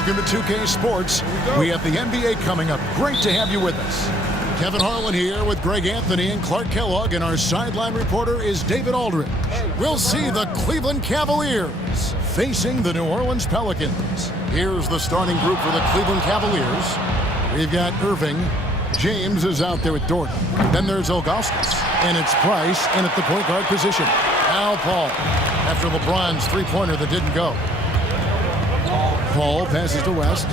Welcome to 2K Sports. We have the NBA coming up. Great to have you with us. Kevin Harlan here with Greg Anthony and Clark Kellogg, and our sideline reporter is David Aldridge. We'll see the Cleveland Cavaliers facing the New Orleans Pelicans. Here's the starting group for the Cleveland Cavaliers. We've got Irving. James is out there with Dort. Then there's Ilgauskas, and it's Price in at the point guard position. Now Paul, after LeBron's three-pointer that didn't go. Paul passes to West.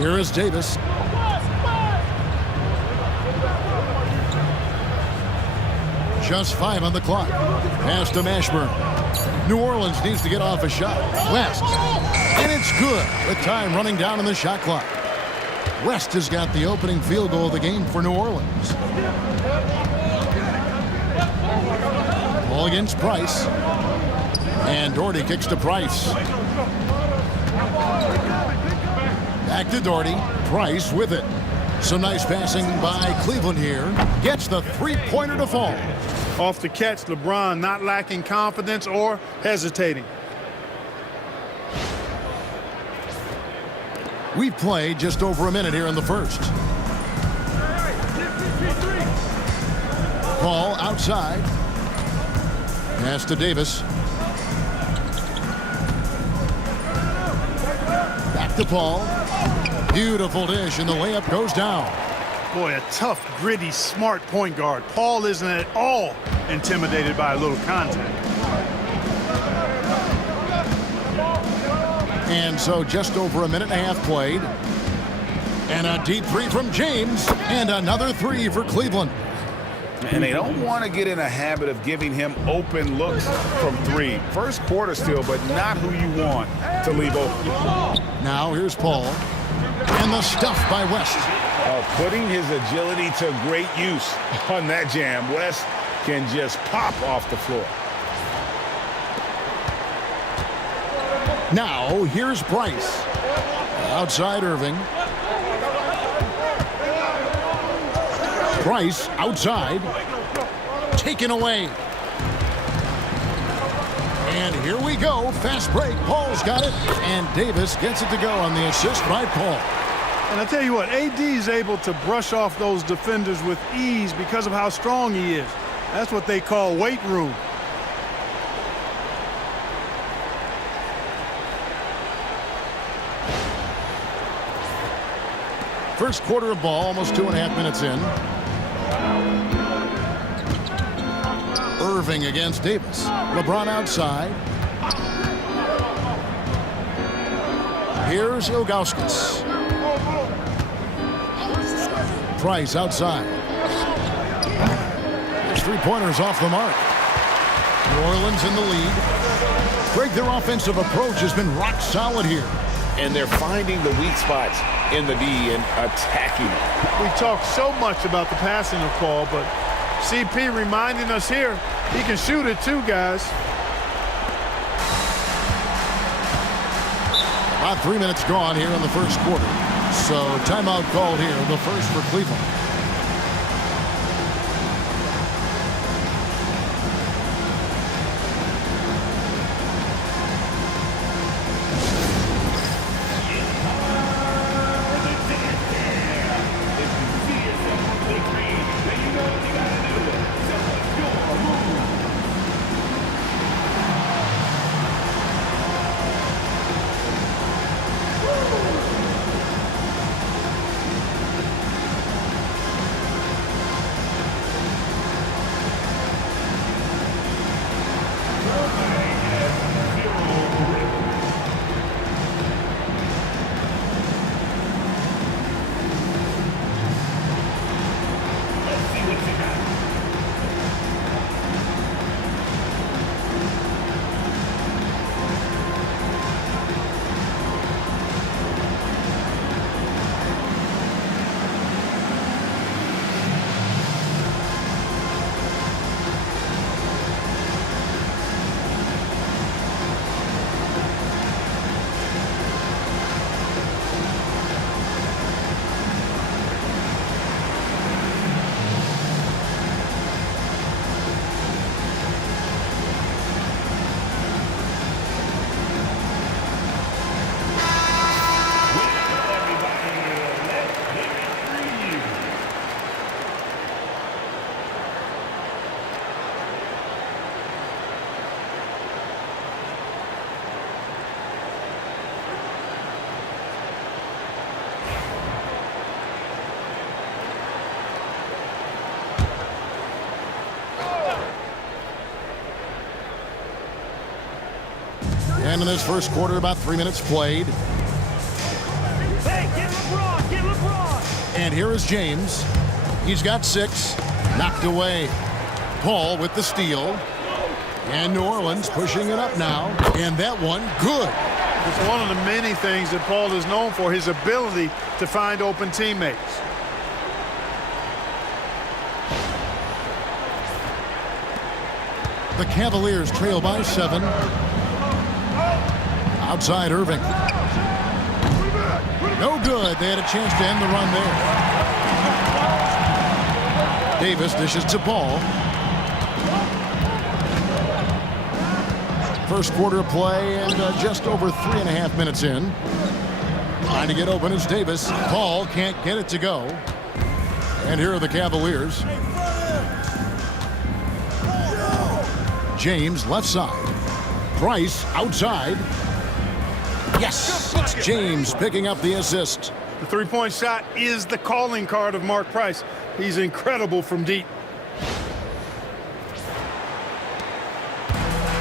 Here is Davis. Just 5 on the clock. Pass to Mashburn. New Orleans needs to get off a shot. West. And it's good with time running down on the shot clock. West has got the opening field goal of the game for New Orleans. Ball against Price. And Doherty kicks to Price. Back to Doherty. Price with it. Some nice passing by Cleveland here. Gets the three-pointer to fall. Off the catch, LeBron not lacking confidence or hesitating. We've played just over a minute here in the first. Paul outside. Pass to Davis. Back to Paul. Beautiful dish, and the layup goes down. Boy, a tough, gritty, smart point guard. Paul isn't at all intimidated by a little contact. And so just over a minute and a half played. And a deep three from James. And another three for Cleveland. And they don't want to get in a habit of giving him open looks from three. First quarter still, but not who you want to leave open. Now here's Paul. And the stuff by West. Putting his agility to great use on that jam. West can just pop off the floor. Now here's Price. Outside Irving. Price outside. Taken away. And here we go. Fast break. Paul's got it. And Davis gets it to go on the assist by Paul. And I tell you what, AD is able to brush off those defenders with ease because of how strong he is. That's what they call weight room. First quarter of ball, almost 2.5 minutes in. Irving against Davis. LeBron outside. Here's Ilgauskas. Price outside. His three-pointers off the mark. New Orleans in the lead. Greg, their offensive approach has been rock solid here. And they're finding the weak spots in the D and attacking it. We talk so much about the passing of Paul, but CP reminding us here, he can shoot it too, guys. About 3 minutes gone here in the first quarter. So timeout called here, the first for Cleveland. And in this first quarter, about 3 minutes played. Hey, get LeBron, get LeBron. And here is James. He's got 6. Knocked away. Paul with the steal. And New Orleans pushing it up now. And that one, good. It's one of the many things that Paul is known for, his ability to find open teammates. The Cavaliers trail by 7. Outside Irving. No good. They had a chance to end the run there. Davis dishes to Paul. First quarter of play and just over 3.5 minutes in. Trying to get open is Davis. Paul can't get it to go. And here are the Cavaliers. James left side. Price outside. Yes, it's James picking up the assist. The three-point shot is the calling card of Mark Price. He's incredible from deep.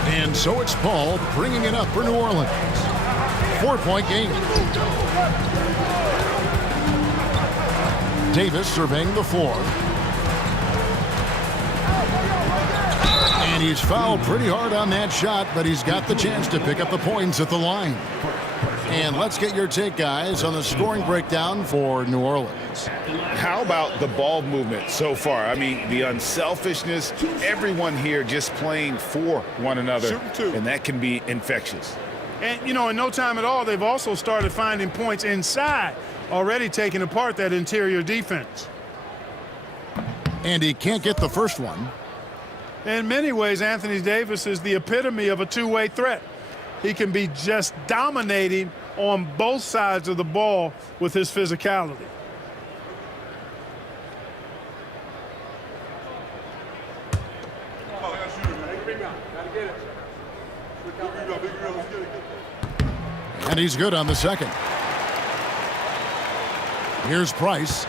And so it's Paul bringing it up for New Orleans. 4-point game. Davis surveying the floor. And he's fouled pretty hard on that shot, but he's got the chance to pick up the points at the line. And let's get your take, guys, on the scoring breakdown for New Orleans. How about the ball movement so far? I mean, the unselfishness, everyone here just playing for one another, and that can be infectious. And, you know, in no time at all, they've also started finding points inside, already taking apart that interior defense. And he can't get the first one. In many ways, Anthony Davis is the epitome of a two-way threat. He can be just dominating on both sides of the ball with his physicality. And he's good on the second. Here's Price.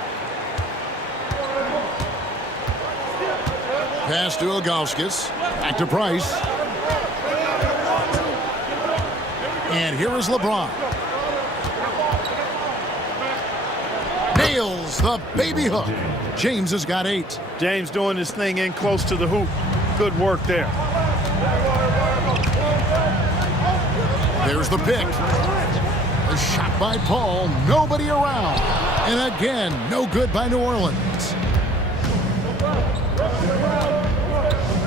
Pass to Ilgauskas. Back to Price. And here is LeBron. Nails the baby hook. James has got 8. James doing his thing in close to the hoop. Good work there. There's the pick. A shot by Paul. Nobody around. And again, no good by New Orleans.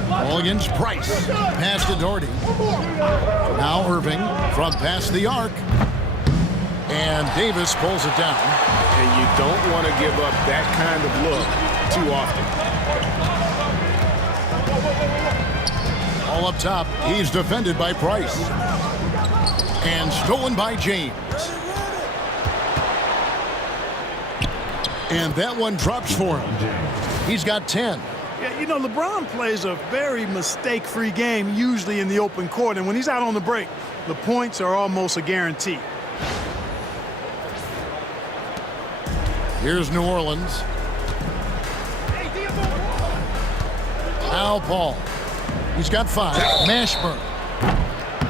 Ball against Price. Pass to Doherty. Now Irving from past the arc. And Davis pulls it down. And you don't want to give up that kind of look too often. All up top, he's defended by Price. And stolen by James. And that one drops for him. He's got 10. Yeah, you know, LeBron plays a very mistake-free game, usually in the open court. And when he's out on the break, the points are almost a guarantee. Here's New Orleans. Now Paul. He's got 5. Mashburn.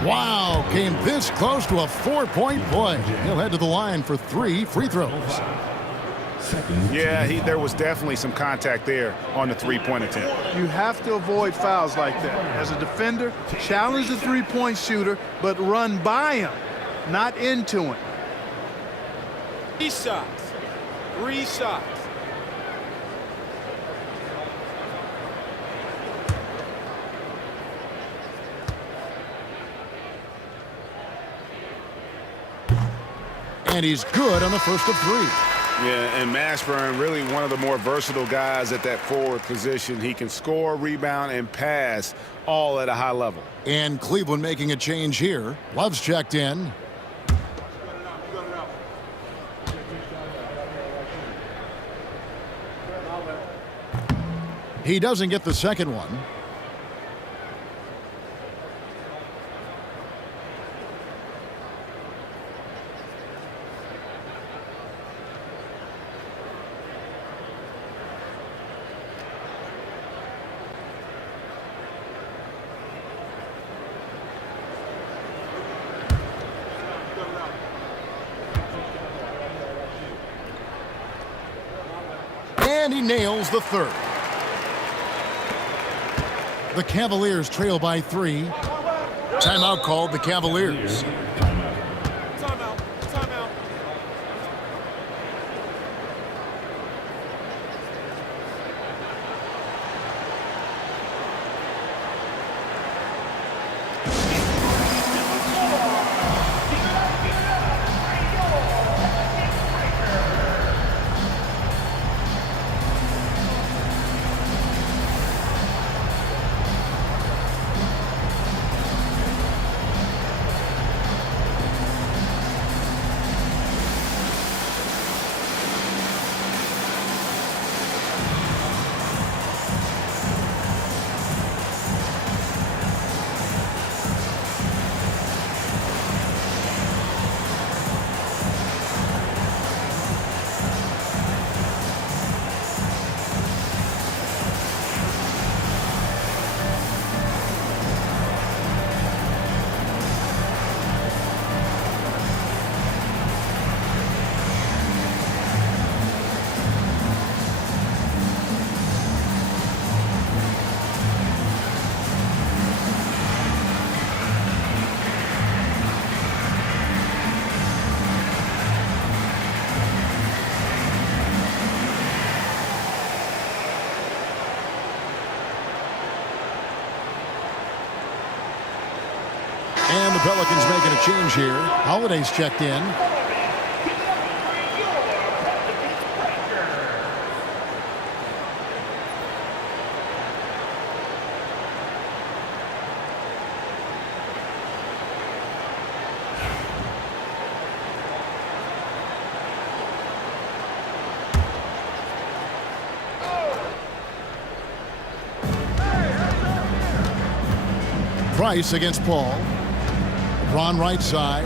Wow, came this close to a 4-point play. He'll head to the line for 3 free throws. Yeah, there was definitely some contact there on the three-point attempt. You have to avoid fouls like that. As a defender, challenge the three-point shooter, but run by him, not into him. 3 shots. 3 shots. And he's good on the first of 3. Yeah, and Mashburn, really one of the more versatile guys at that forward position. He can score, rebound, and pass all at a high level. And Cleveland making a change here. Love's checked in. He doesn't get the second one. And he nails the third. The Cavaliers trail by 3. Timeout called the Cavaliers. Timeout. Timeout. And the Pelicans making a change here. Holiday's checked in. Price against Paul. LeBron right side.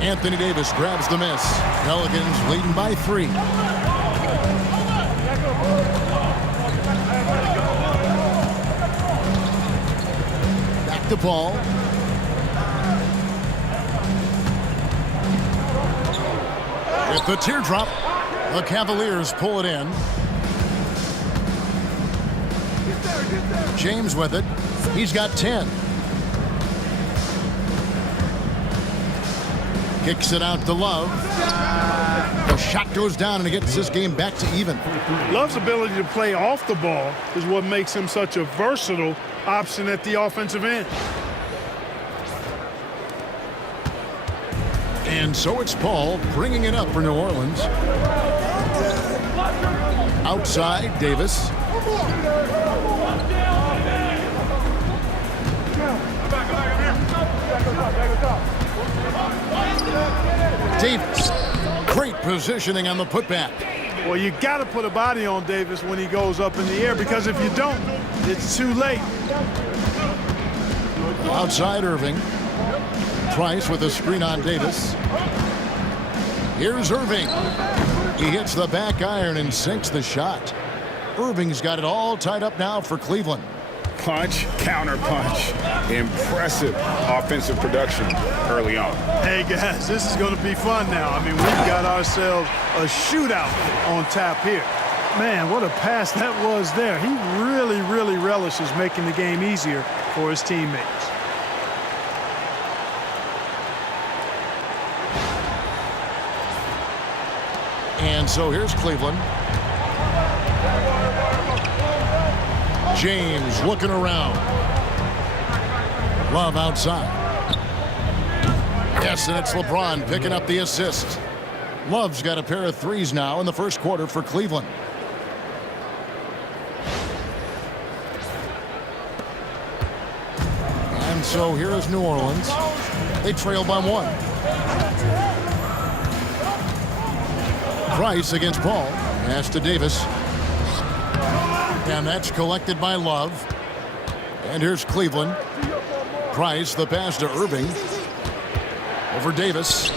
Anthony Davis grabs the miss. Pelicans leading by 3. Back to Paul. With the teardrop, the Cavaliers pull it in. James with it. He's got 10. Kicks it out to Love. The shot goes down and it gets this game back to even. Love's ability to play off the ball is what makes him such a versatile option at the offensive end. And so it's Paul bringing it up for New Orleans. Outside, Davis. Davis, great positioning on the putback. Well, you got to put a body on Davis when he goes up in the air, because if you don't, it's too late. Outside Irving. Price with a screen on Davis. Here's Irving. He hits the back iron and sinks the shot. Irving's got it all tied up now for Cleveland. Punch, counter punch. Impressive offensive production early on. Hey, guys, this is going to be fun now. I mean, we've got ourselves a shootout on tap here. Man, what a pass that was there. He really, really relishes making the game easier for his teammates. And so here's Cleveland. James looking around. Love outside. Yes, and it's LeBron picking up the assist. Love's got a pair of threes now in the first quarter for Cleveland. And so here is New Orleans. They trail by 1. Price against Paul. Pass to Davis. And that's collected by Love. And here's Cleveland. Price, the pass to Irving. Over Davis.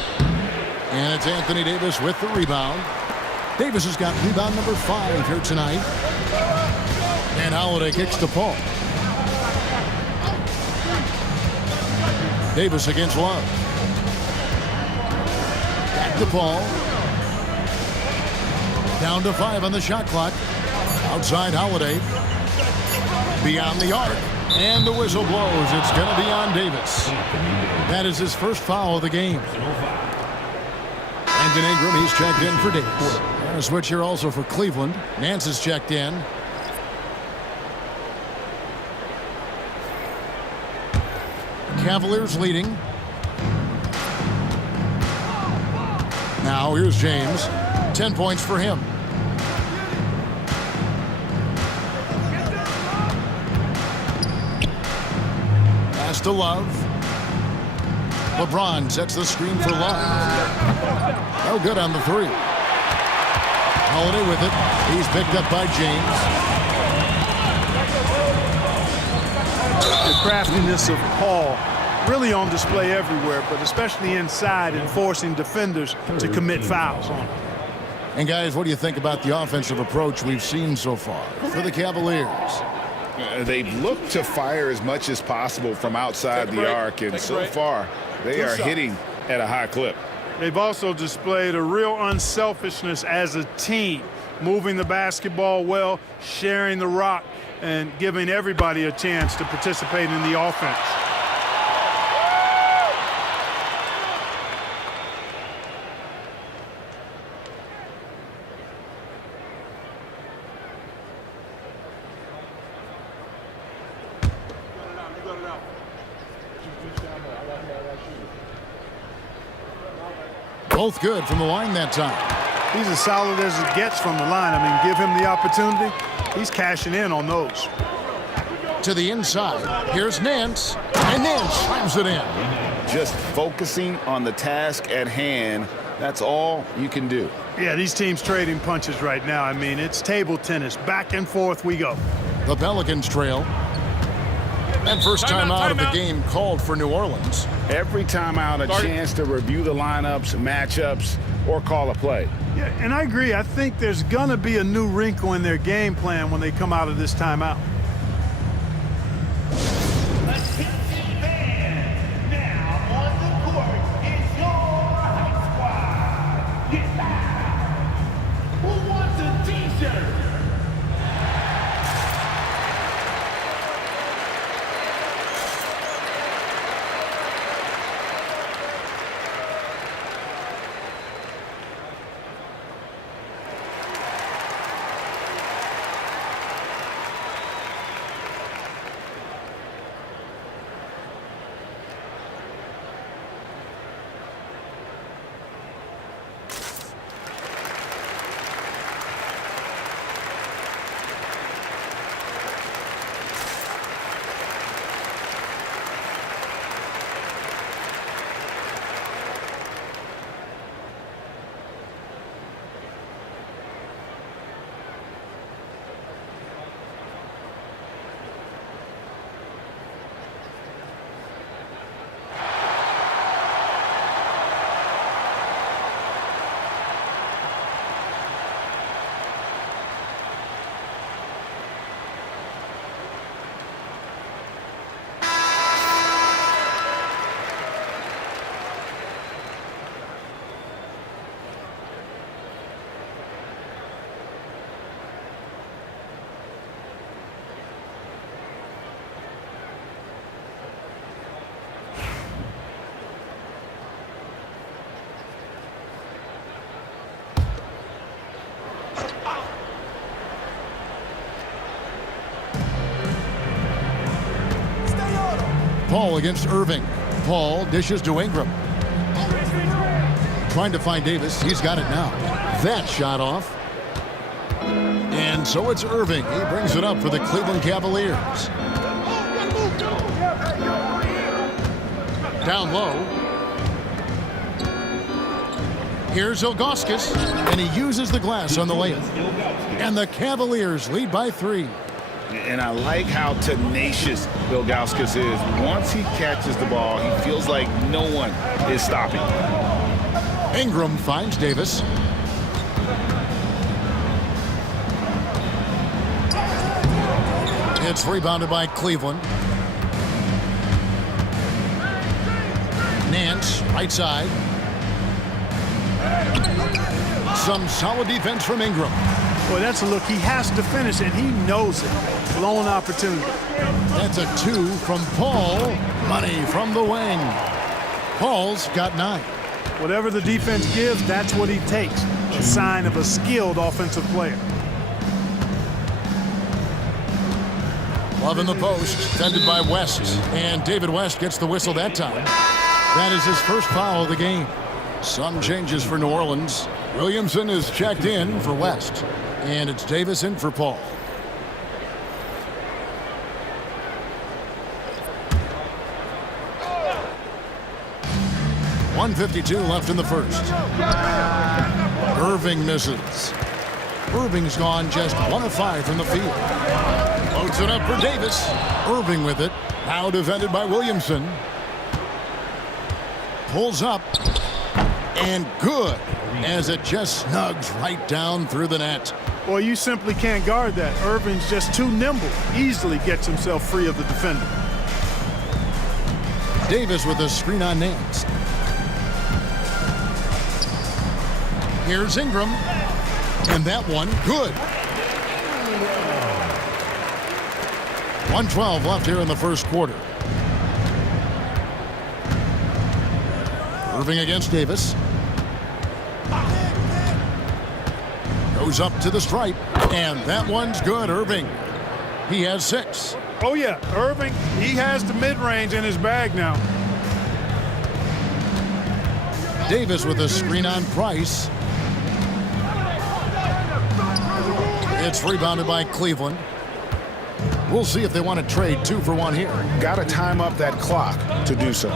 And it's Anthony Davis with the rebound. Davis has got rebound number 5 here tonight. And Holiday kicks to Paul. Davis against Love. Back to Paul. Down to 5 on the shot clock. Outside Holiday. Beyond the arc. And the whistle blows. It's going to be on Davis. That is his first foul of the game. Brandon Ingram, he's checked in for Davis. And a switch here also for Cleveland. Nance is checked in. Cavaliers leading. Now here's James. 10 points for him. Pass to Love. LeBron sets the screen for Love. No good on the three. Holiday with it. He's picked up by James. The craftiness of Paul really on display everywhere, but especially inside and forcing defenders to commit fouls on him. And guys, what do you think about the offensive approach we've seen so far for the Cavaliers? They've looked to fire as much as possible from outside the arc, and so far they are hitting at a high clip. They've also displayed a real unselfishness as a team, moving the basketball well, sharing the rock, and giving everybody a chance to participate in the offense. Both good from the line that time. He's as solid as it gets from the line. I mean, give him the opportunity. He's cashing in on those. To the inside. Here's Nance. And Nance slams it in. Just focusing on the task at hand. That's all you can do. Yeah, these teams trading punches right now. I mean, it's table tennis. Back and forth we go. The Pelicans trail. And first time out of the game called for New Orleans. Every time out, a chance to review the lineups, matchups, or call a play. Yeah, and I agree. I think there's going to be a new wrinkle in their game plan when they come out of this timeout. Paul against Irving. Paul dishes to Ingram. Trying to find Davis. He's got it now. That shot off. And so it's Irving. He brings it up for the Cleveland Cavaliers. Down low. Here's Ilgauskas, and he uses the glass on the layup. And the Cavaliers lead by 3. And I like how tenacious Ilgauskas is. Once he catches the ball, he feels like no one is stopping. Ingram finds Davis. It's rebounded by Cleveland. Nance, right side. Some solid defense from Ingram. Boy, that's a look. He has to finish, and he knows it. Blown opportunity. That's a 2 from Paul. Money from the wing. Paul's got 9. Whatever the defense gives, that's what he takes. A sign of a skilled offensive player. Love in the post, defended by West. And David West gets the whistle that time. That is his first foul of the game. Some changes for New Orleans. Williamson is checked in for West. And it's Davis in for Paul. .152 left in the first. Irving misses. Irving's gone just 1 of 5 from the field. Loads it up for Davis. Irving with it. Now defended by Williamson. Pulls up. And good. As it just snugs right down through the net. Well, you simply can't guard that. Irving's just too nimble. Easily gets himself free of the defender. Davis with a screen on Nance. Here's Ingram. And that one, good. 1:12 left here in the first quarter. Irving against Davis. Goes up to the stripe. And that one's good, Irving. He has 6. Oh, yeah. Irving, he has the mid-range in his bag now. Davis with a screen on Price. It's rebounded by Cleveland. We'll see if they want to trade 2 for 1 here. Got to time up that clock to do so.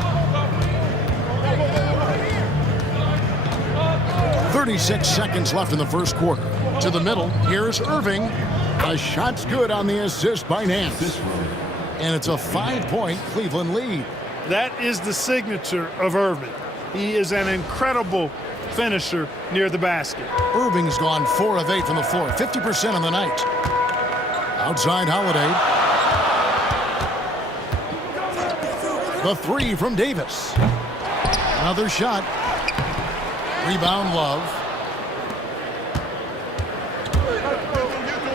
36 seconds left in the first quarter. To the middle, here's Irving. A shot's good on the assist by Nance. And it's a 5-point Cleveland lead. That is the signature of Irving. He is an incredible finisher near the basket. Irving's gone 4 of 8 from the floor, 50% on the night. Outside Holiday. The 3 from Davis. Another shot. Rebound, Love.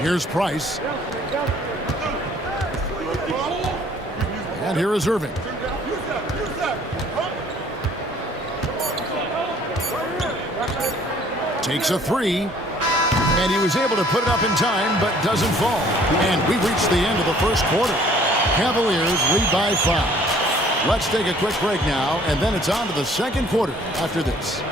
Here's Price. And here is Irving. Takes a 3. And he was able to put it up in time, but doesn't fall. And we reached the end of the first quarter. Cavaliers lead by 5. Let's take a quick break now, and then it's on to the second quarter after this.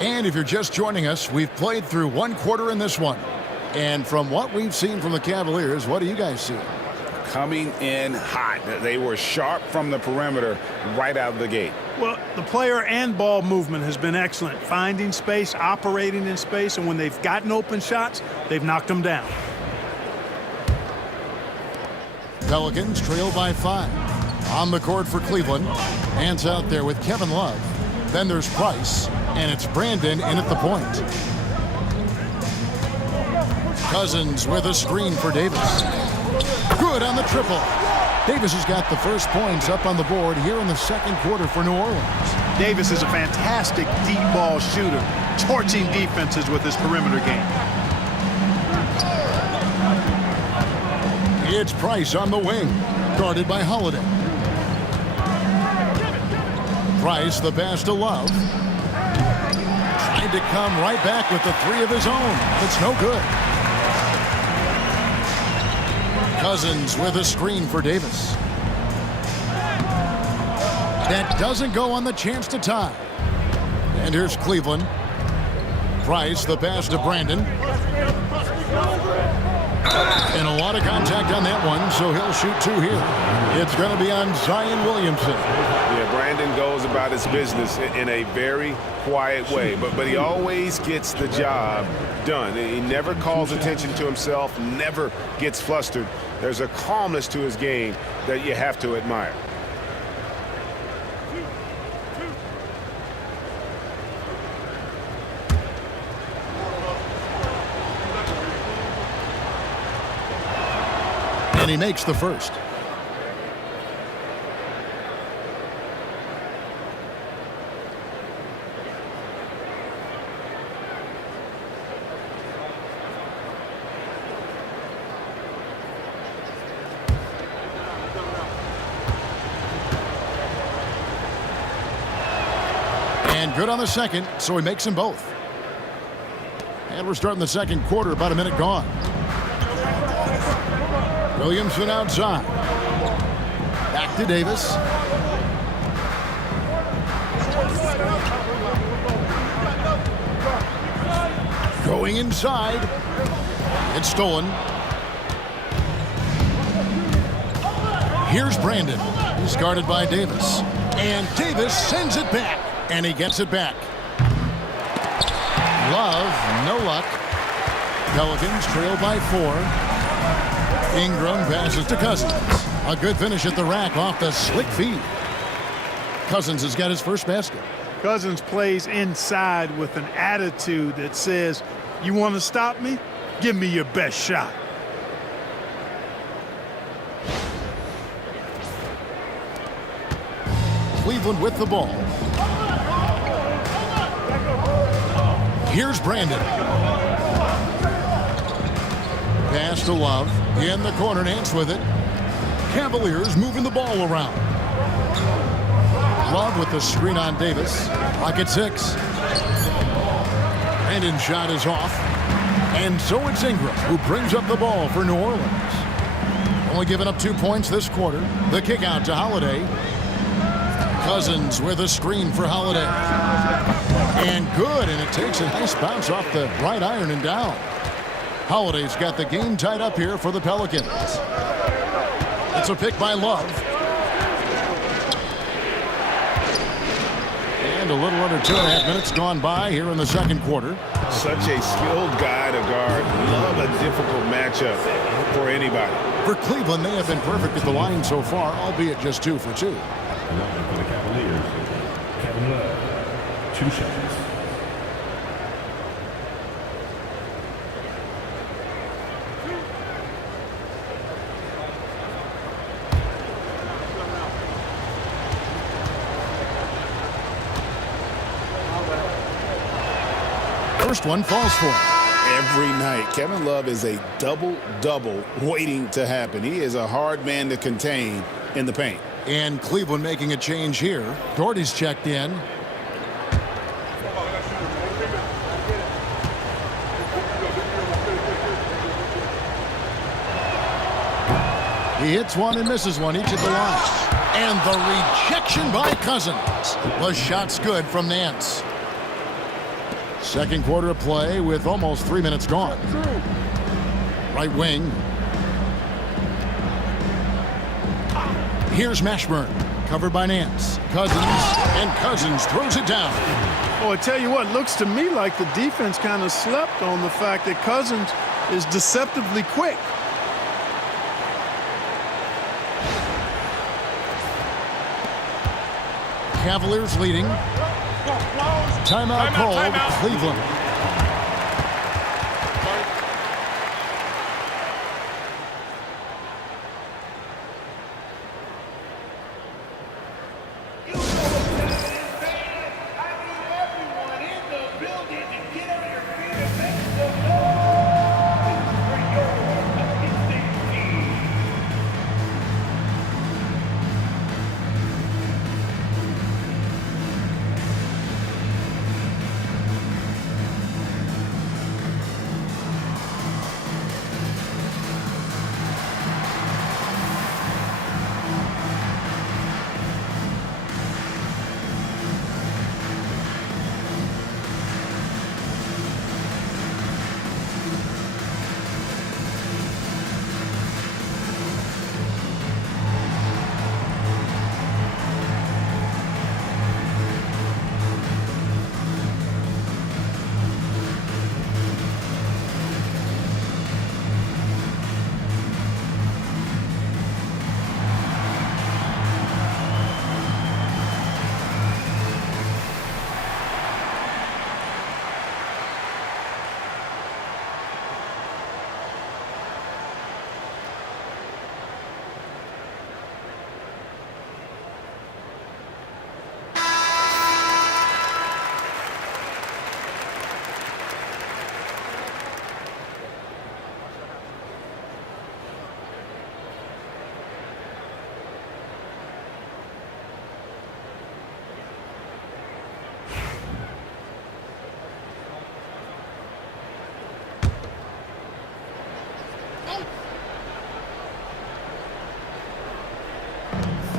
And if you're just joining us, we've played through 1 quarter in this one. And from what we've seen from the Cavaliers, what do you guys see? Coming in hot. They were sharp from the perimeter right out of the gate. Well, the player and ball movement has been excellent. Finding space, operating in space, and when they've gotten open shots, they've knocked them down. Pelicans trail by 5. On the court for Cleveland. Hands out there with Kevin Love. Then there's Price, and it's Brandon in at the point. Cousins with a screen for Davis. Good on the triple. Davis has got the first points up on the board here in the second quarter for New Orleans. Davis is a fantastic deep ball shooter, torching defenses with his perimeter game. It's Price on the wing, guarded by Holiday. Price, the pass to Love. Trying to come right back with the 3 of his own. It's no good. Cousins with a screen for Davis. That doesn't go on the chance to tie. And here's Cleveland. Price, the pass to Brandon. And a lot of contact on that one, so he'll shoot 2 here. It's going to be on Zion Williamson. Yeah, Brandon goes about his business in a very quiet way, but he always gets the job done. He never calls attention to himself, never gets flustered. There's a calmness to his game that you have to admire. And he makes the first. And good on the second, so he makes them both. And we're starting the second quarter, about a minute gone. Williamson outside. Back to Davis. Going inside. It's stolen. Here's Brandon. He's guarded by Davis. And Davis sends it back. And he gets it back. Love, no luck. Pelicans trail by 4. Ingram passes to Cousins. A good finish at the rack off the slick feed. Cousins has got his first basket. Cousins plays inside with an attitude that says, you want to stop me? Give me your best shot. Cleveland with the ball. Here's Brandon. Pass to Love. In the corner, Nance with it. Cavaliers moving the ball around. Love with the screen on Davis. Clock at 6. Brandon's shot is off. And so it's Ingram who brings up the ball for New Orleans. Only giving up 2 points this quarter. The kick out to Holiday. Cousins with a screen for Holiday. And good, and it takes a nice bounce off the right iron and down. Holiday's got the game tied up here for the Pelicans. It's a pick by Love. And a little under 2.5 minutes gone by here in the second quarter. Such a skilled guy to guard. Love a difficult matchup for anybody. For Cleveland, they have been perfect at the line so far, albeit just 2 for 2. For the Cavaliers, Kevin Love, 2 shots. First one falls for him. Every night, Kevin Love is a double-double waiting to happen. He is a hard man to contain in the paint. And Cleveland making a change here. Doherty's checked in. He hits one and misses one each at the line. And the rejection by Cousins. The shot's good from Nance. Second quarter of play with almost 3 minutes gone. Right wing. Here's Mashburn, covered by Nance. Cousins, and Cousins throws it down. Oh, I tell you what, looks to me like the defense kind of slept on the fact that Cousins is deceptively quick. Cavaliers leading. Timeout called, timeout. Cleveland.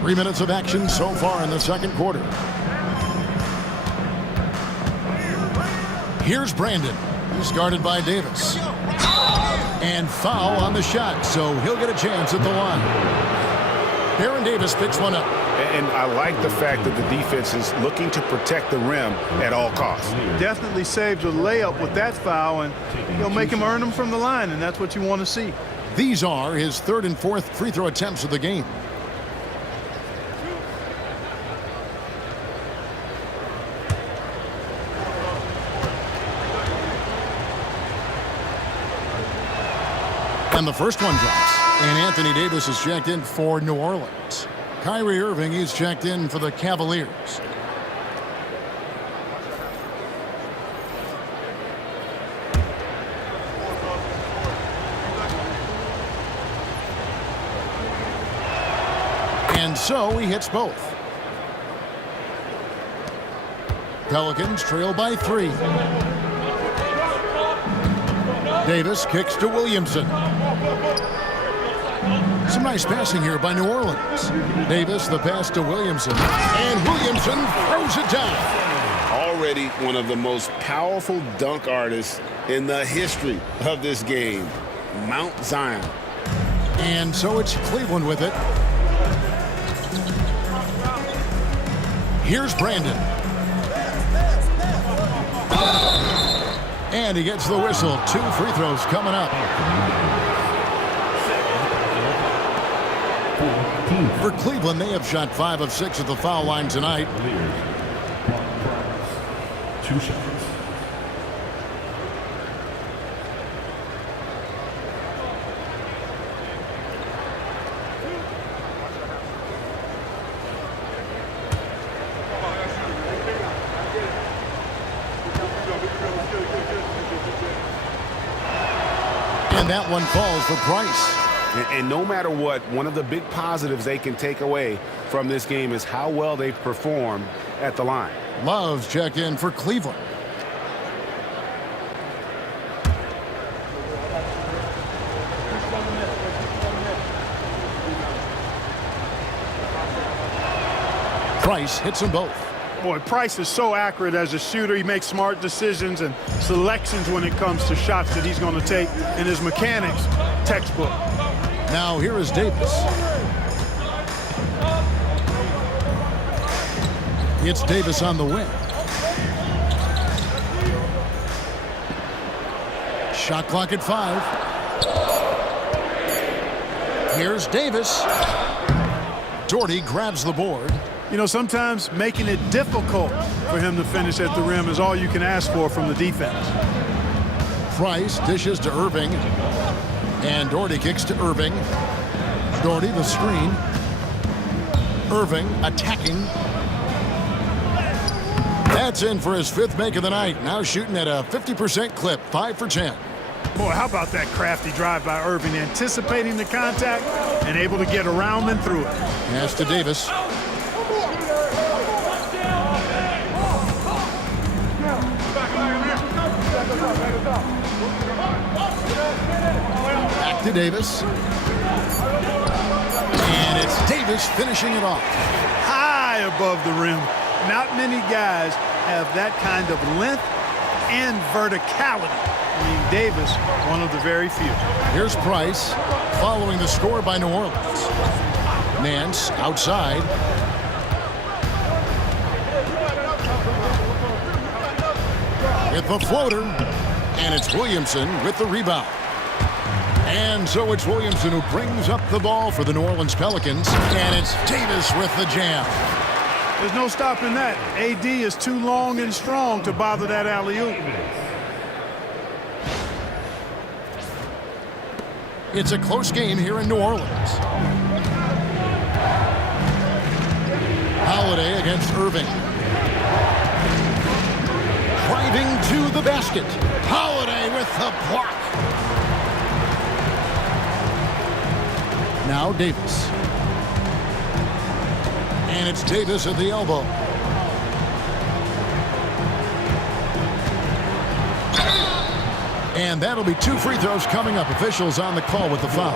3 minutes of action so far in the second quarter. Here's Brandon. He's guarded by Davis. And foul on the shot, so he'll get a chance at the line. Baron Davis picks one up. And I like the fact that the defense is looking to protect the rim at all costs. Definitely saved a layup with that foul, and he'll make him earn them from the line, and that's what you want to see. These are his third and fourth free throw attempts of the game. And the first one drops. And Anthony Davis is checked in for New Orleans. Kyrie Irving is checked in for the Cavaliers. And so he hits both. Pelicans trail by 3. Davis kicks to Williamson. Some nice passing here by New Orleans. Davis, the pass to Williamson. And Williamson throws it down. Already one of the most powerful dunk artists in the history of this game. Mount Zion. And so it's Cleveland with it. Here's Brandon. And he gets the whistle. 2 free throws coming up. For Cleveland, they have shot 5 of 6 at the foul line tonight. 2 shots. And that one falls for Price. And no matter what, one of the big positives they can take away from this game is how well they've performed at the line. Love's checked in for Cleveland. Price hits them both. Boy, Price is so accurate as a shooter. He makes smart decisions and selections when it comes to shots that he's going to take, and his mechanics, textbook. Now here is Davis. It's Davis on the wing. Shot clock at 5. Here's Davis. Doherty grabs the board. You know, sometimes making it difficult for him to finish at the rim is all you can ask for from the defense. Price dishes to Irving. And Doherty kicks to Irving. Doherty the screen. Irving attacking. That's in for his 5th make of the night. Now shooting at a 50% clip, 5 for 10. Boy, how about that crafty drive by Irving, anticipating the contact and able to get around and through it. Pass to Davis. Back to Davis. And it's Davis finishing it off. High above the rim. Not many guys have that kind of length and verticality. I mean, Davis, one of the very few. Here's Price following the score by New Orleans. Nance outside. With the floater. And it's Williamson with the rebound. And so it's Williamson who brings up the ball for the New Orleans Pelicans. And it's Davis with the jam. There's no stopping that. AD is too long and strong to bother that alley-oop. It's a close game here in New Orleans. Holiday against Irving. Driving to the basket. Holiday with the block. Now Davis. And it's Davis at the elbow. And that'll be 2 free throws coming up. Officials on the call with the foul.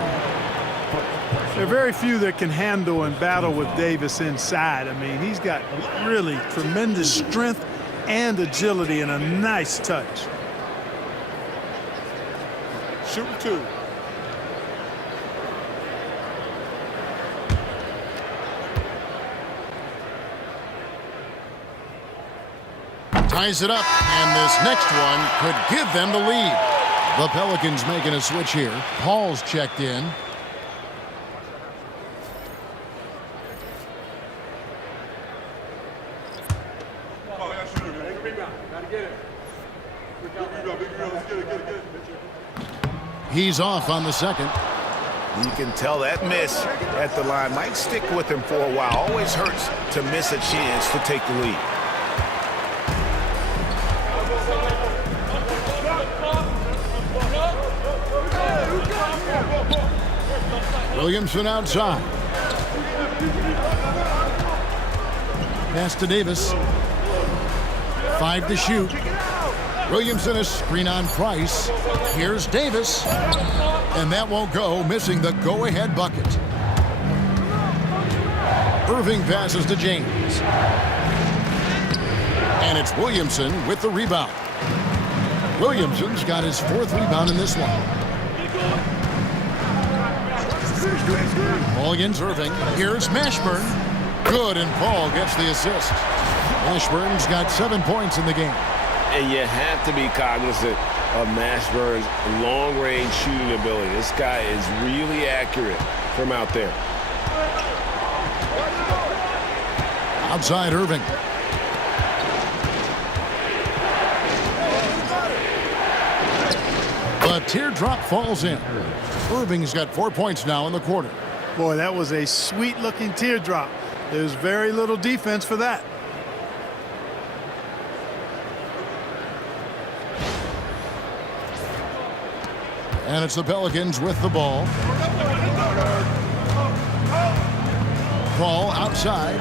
There are very few that can handle and battle with Davis inside. I mean, he's got really tremendous strength and agility and a nice touch. Shooting 2. Ties it up, and this next one could give them the lead. The Pelicans making a switch here. Paul's checked in. He's off on the second. You can tell that miss at the line might stick with him for a while. Always hurts to miss a chance to take the lead. Williamson outside. Pass to Davis. 5 to shoot. Williamson a screen on Price. Here's Davis. And that won't go, missing the go-ahead bucket. Irving passes to James. And it's Williamson with the rebound. Williamson's got his 4th rebound in this one. Ball against Irving. Here's Mashburn. Good, and Paul gets the assist. Mashburn's got 7 points in the game. And you have to be cognizant of Mashburn's long-range shooting ability. This guy is really accurate from out there. Outside Irving. The teardrop falls in. Irving's got 4 points now in the quarter. Boy, that was a sweet-looking teardrop. There's very little defense for that. And it's the Pelicans with the ball. Paul outside.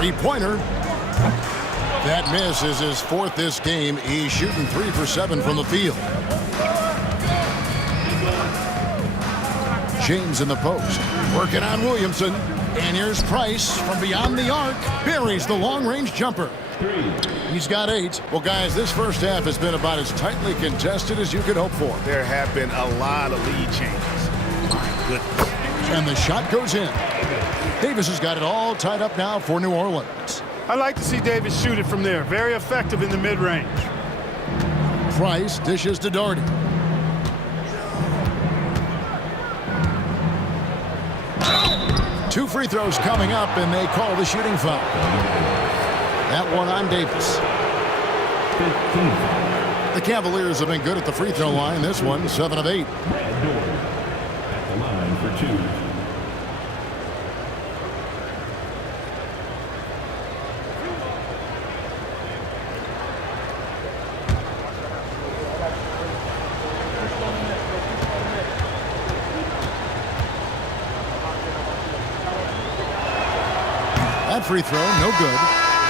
Three-pointer. That miss is his 4th this game. He's shooting 3 for 7 from the field. James in the post. Working on Williamson. And here's Price from beyond the arc. Buries the long-range jumper. He's got 8. Well, guys, this first half has been about as tightly contested as you could hope for. There have been a lot of lead changes. My goodness. And the shot goes in. Davis has got it all tied up now for New Orleans. I like to see Davis shoot it from there. Very effective in the mid-range. Price dishes to Doherty. Two free throws coming up, and they call the shooting foul. That one on Davis. The Cavaliers have been good at the free throw line. This one, 7 of 8. At the line for 2. That free throw, no good.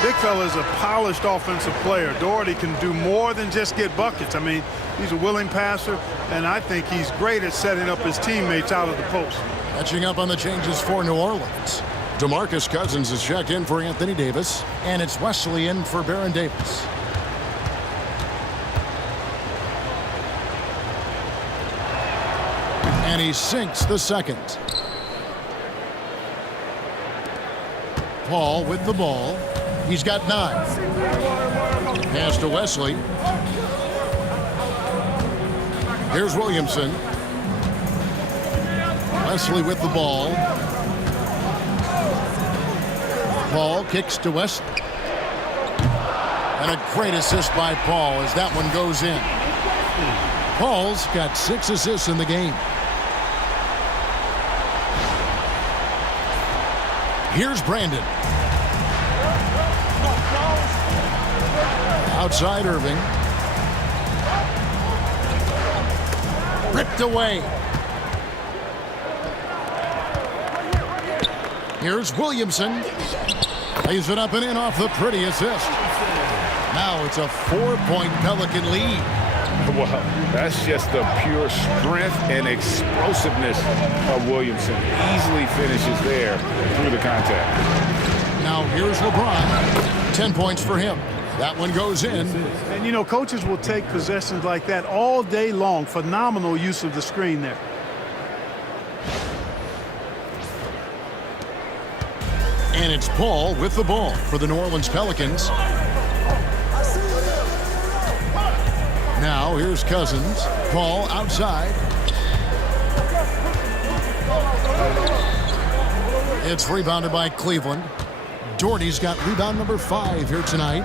Big fella is a polished offensive player. Doherty can do more than just get buckets. I mean, he's a willing passer, and I think he's great at setting up his teammates out of the post. Catching up on the changes for New Orleans. DeMarcus Cousins is checked in for Anthony Davis, and it's Wesley in for Baron Davis. And he sinks the second. Paul with the ball. He's got 9. Pass to Wesley. Here's Williamson. Wesley with the ball. Paul kicks to Wesley. And a great assist by Paul as that one goes in. Paul's got 6 assists in the game. Here's Brandon. Outside Irving. Ripped away. Here's Williamson. Lays it up and in off the pretty assist. Now it's a 4-point Pelican lead. Well, that's just the pure strength and explosiveness of Williamson. Easily finishes there through the contact. Now here's LeBron. 10 points for him. That one goes in. And, you know, coaches will take possessions like that all day long. Phenomenal use of the screen there. And it's Paul with the ball for the New Orleans Pelicans. Now here's Cousins. Paul outside. It's rebounded by Cleveland. Doherty's got rebound number 5 here tonight.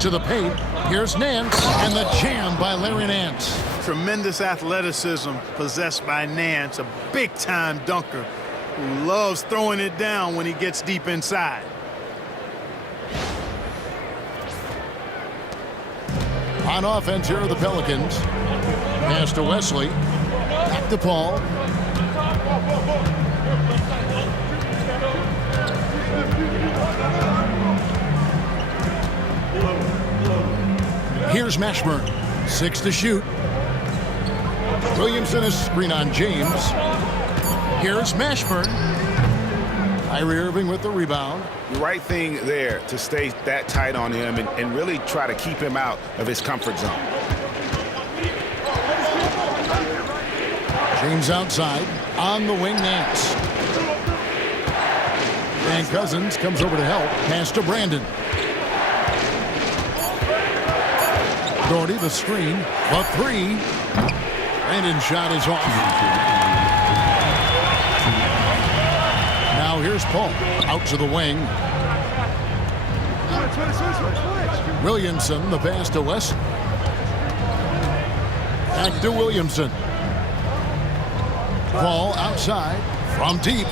To the paint. Here's Nance. And the jam by Larry Nance. Tremendous athleticism possessed by Nance, a big-time dunker who loves throwing it down when he gets deep inside. On offense here are the Pelicans. Pass to Wesley. Back to Paul. Here's Mashburn. 6 to shoot. Williamson is screen on James. Here's Mashburn. Kyrie Irving with the rebound. The right thing there to stay that tight on him and really try to keep him out of his comfort zone. James outside. On the wing, Nance. And Cousins comes over to help. Pass to Brandon. Doherty the screen. The 3. Brandon's shot is off. Now here's Paul. Out to the wing. Williamson, the pass to West. Back to Williamson. Paul outside from deep.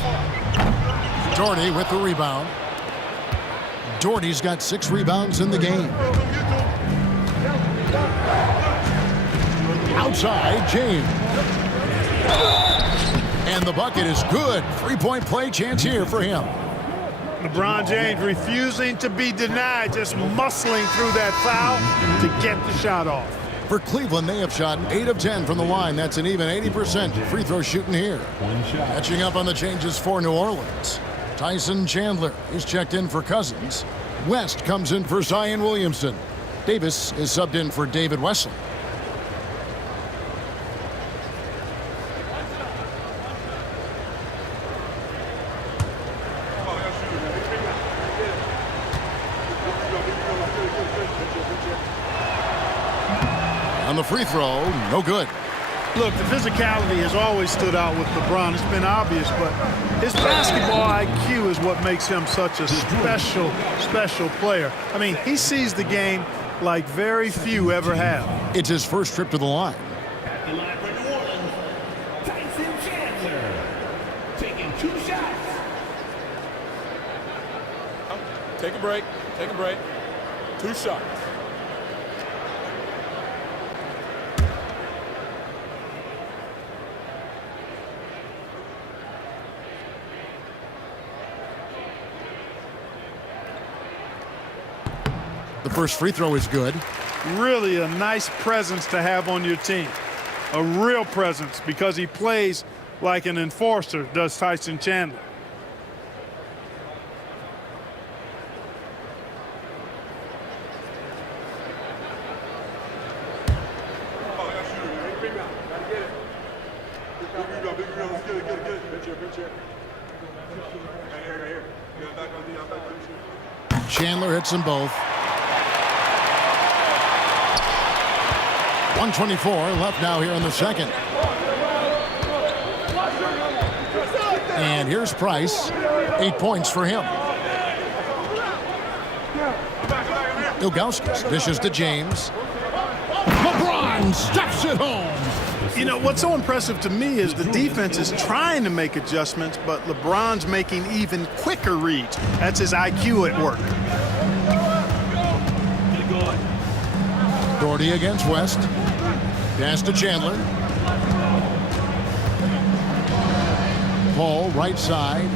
Doherty with the rebound. Doherty's got 6 rebounds in the game. Outside, James. And the bucket is good. 3-point play chance here for him. LeBron James refusing to be denied, just muscling through that foul to get the shot off. For Cleveland, they have shot 8 of 10 from the line. That's an even 80% free throw shooting here. Catching up on the changes for New Orleans. Tyson Chandler is checked in for Cousins. West comes in for Zion Williamson. Davis is subbed in for David Wesley. On the free throw, no good. Look, the physicality has always stood out with LeBron. It's been obvious, but his basketball IQ is what makes him such a special player. I mean, he sees the game like very few ever have. It's his first trip to the line. At the line for New Orleans, Tyson Chandler taking 2 shots. Take a break. Take a break. 2 shots. The first free throw is good. Really a nice presence to have on your team. A real presence because he plays like an enforcer, does Tyson Chandler. Chandler hits them both. 1:24 left now here in the second. And here's Price. 8 points for him. Ilgauskas dishes to James. LeBron steps it home. You know, what's so impressive to me is the defense is trying to make adjustments, but LeBron's making even quicker reads. That's his IQ at work. Doherty against West. Pass to Chandler. Paul right side.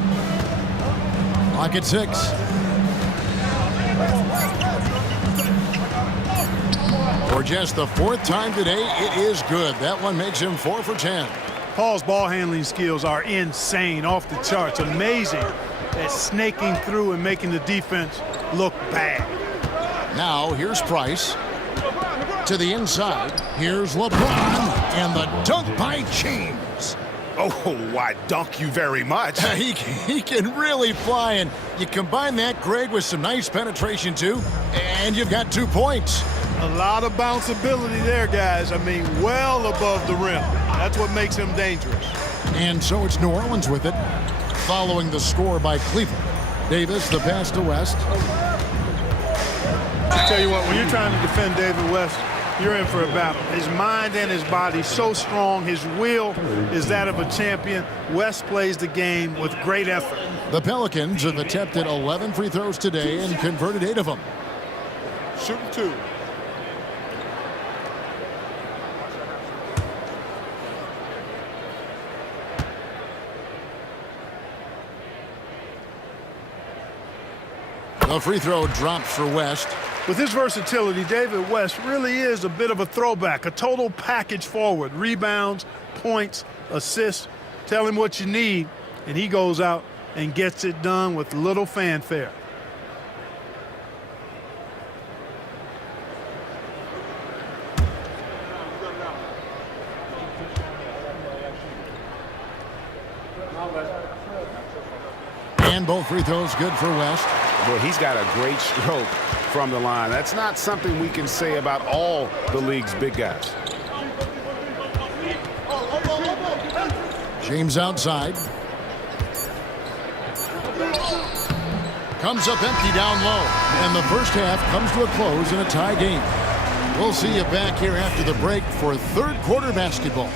Clock at 6. For just the 4th time today, it is good. That one makes him 4 for 10. Paul's ball handling skills are insane, off the charts, amazing at snaking through and making the defense look bad. Now here's Price. To the inside, here's LeBron, and the dunk by James. Oh, why, dunk you very much. He can really fly, and you combine that, Greg, with some nice penetration, too, and you've got 2 points. A lot of bounceability there, guys. I mean, well above the rim. That's what makes him dangerous. And so it's New Orleans with it, following the score by Cleveland. Davis, the pass to West. I tell you what, when you're trying to defend David West, you're in for a battle. His mind and his body so strong. His will is that of a champion. West plays the game with great effort. The Pelicans have attempted 11 free throws today and converted 8 of them. Shooting 2. The free throw drops for West. With his versatility, David West really is a bit of a throwback, a total package forward. Rebounds, points, assists. Tell him what you need, and he goes out and gets it done with little fanfare. And both free throws good for West. Boy, he's got a great stroke from the line. That's not something we can say about all the league's big guys. James outside. Comes up empty down low. And the first half comes to a close in a tie game. We'll see you back here after the break for 3rd quarter basketball.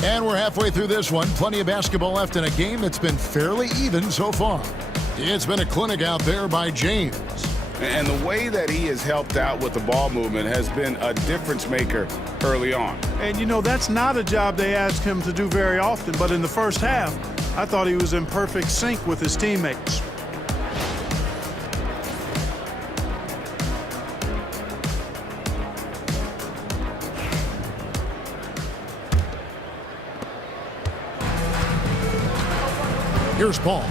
And we're halfway through this one. Plenty of basketball left in a game that's been fairly even so far. It's been a clinic out there by James. And the way that he has helped out with the ball movement has been a difference maker early on. And, you know, that's not a job they ask him to do very often. But in the first half, I thought he was in perfect sync with his teammates. Here's Paul.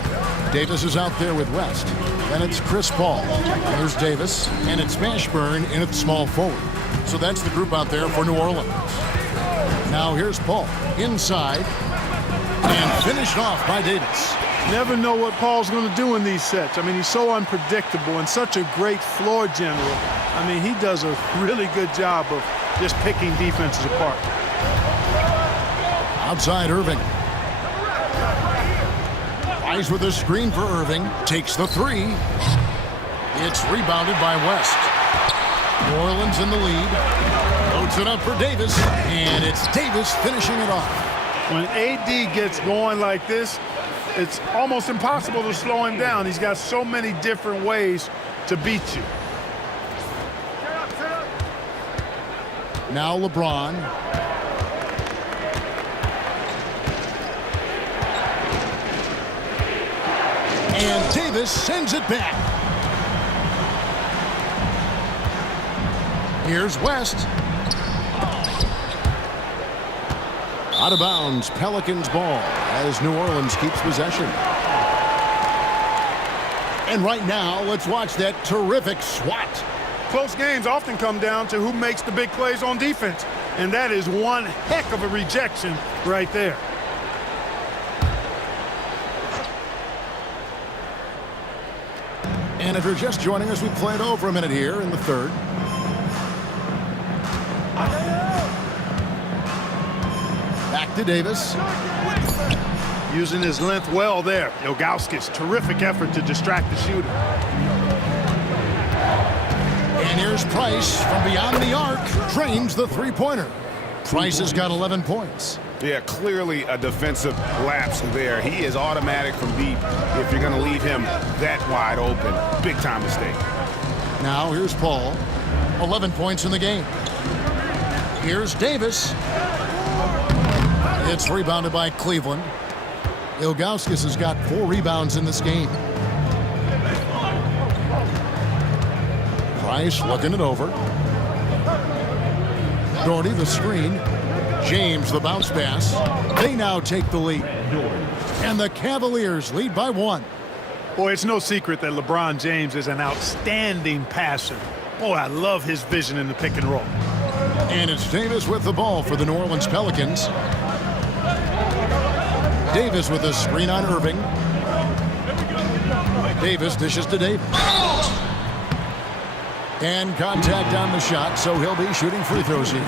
Davis is out there with West. Then it's Chris Paul. There's Davis. And it's Mashburn in at small forward. So that's the group out there for New Orleans. Now here's Paul. Inside. And finished off by Davis. Never know what Paul's going to do in these sets. I mean, he's so unpredictable and such a great floor general. I mean, he does a really good job of just picking defenses apart. Outside Irving. Eyes with a screen for Irving. Takes the 3. It's rebounded by West. New Orleans in the lead. Loads it up for Davis. And it's Davis finishing it off. When AD gets going like this, it's almost impossible to slow him down. He's got so many different ways to beat you. Now LeBron. And Davis sends it back. Here's West. Out of bounds, Pelicans ball as New Orleans keeps possession. And right now, let's watch that terrific swat. Close games often come down to who makes the big plays on defense. And that is one heck of a rejection right there. And if you're just joining us, we played over a minute here in the third. Back to Davis. Using his length well there. Ilgauskas, terrific effort to distract the shooter. And here's Price from beyond the arc. Drains the three-pointer. Price has got 11 points. Yeah, clearly a defensive lapse there. He is automatic from deep if you're going to leave him that wide open. Big-time mistake. Now here's Paul. 11 points in the game. Here's Davis. It's rebounded by Cleveland. Ilgauskas has got 4 rebounds in this game. Price looking it over. Doherty the screen. James the bounce pass. They now take the lead. And the Cavaliers lead by 1. Boy, it's no secret that LeBron James is an outstanding passer. Boy, I love his vision in the pick and roll. And it's Davis with the ball for the New Orleans Pelicans. Davis with a screen on Irving. Davis dishes to Davis. And contact on the shot, so he'll be shooting free throws here.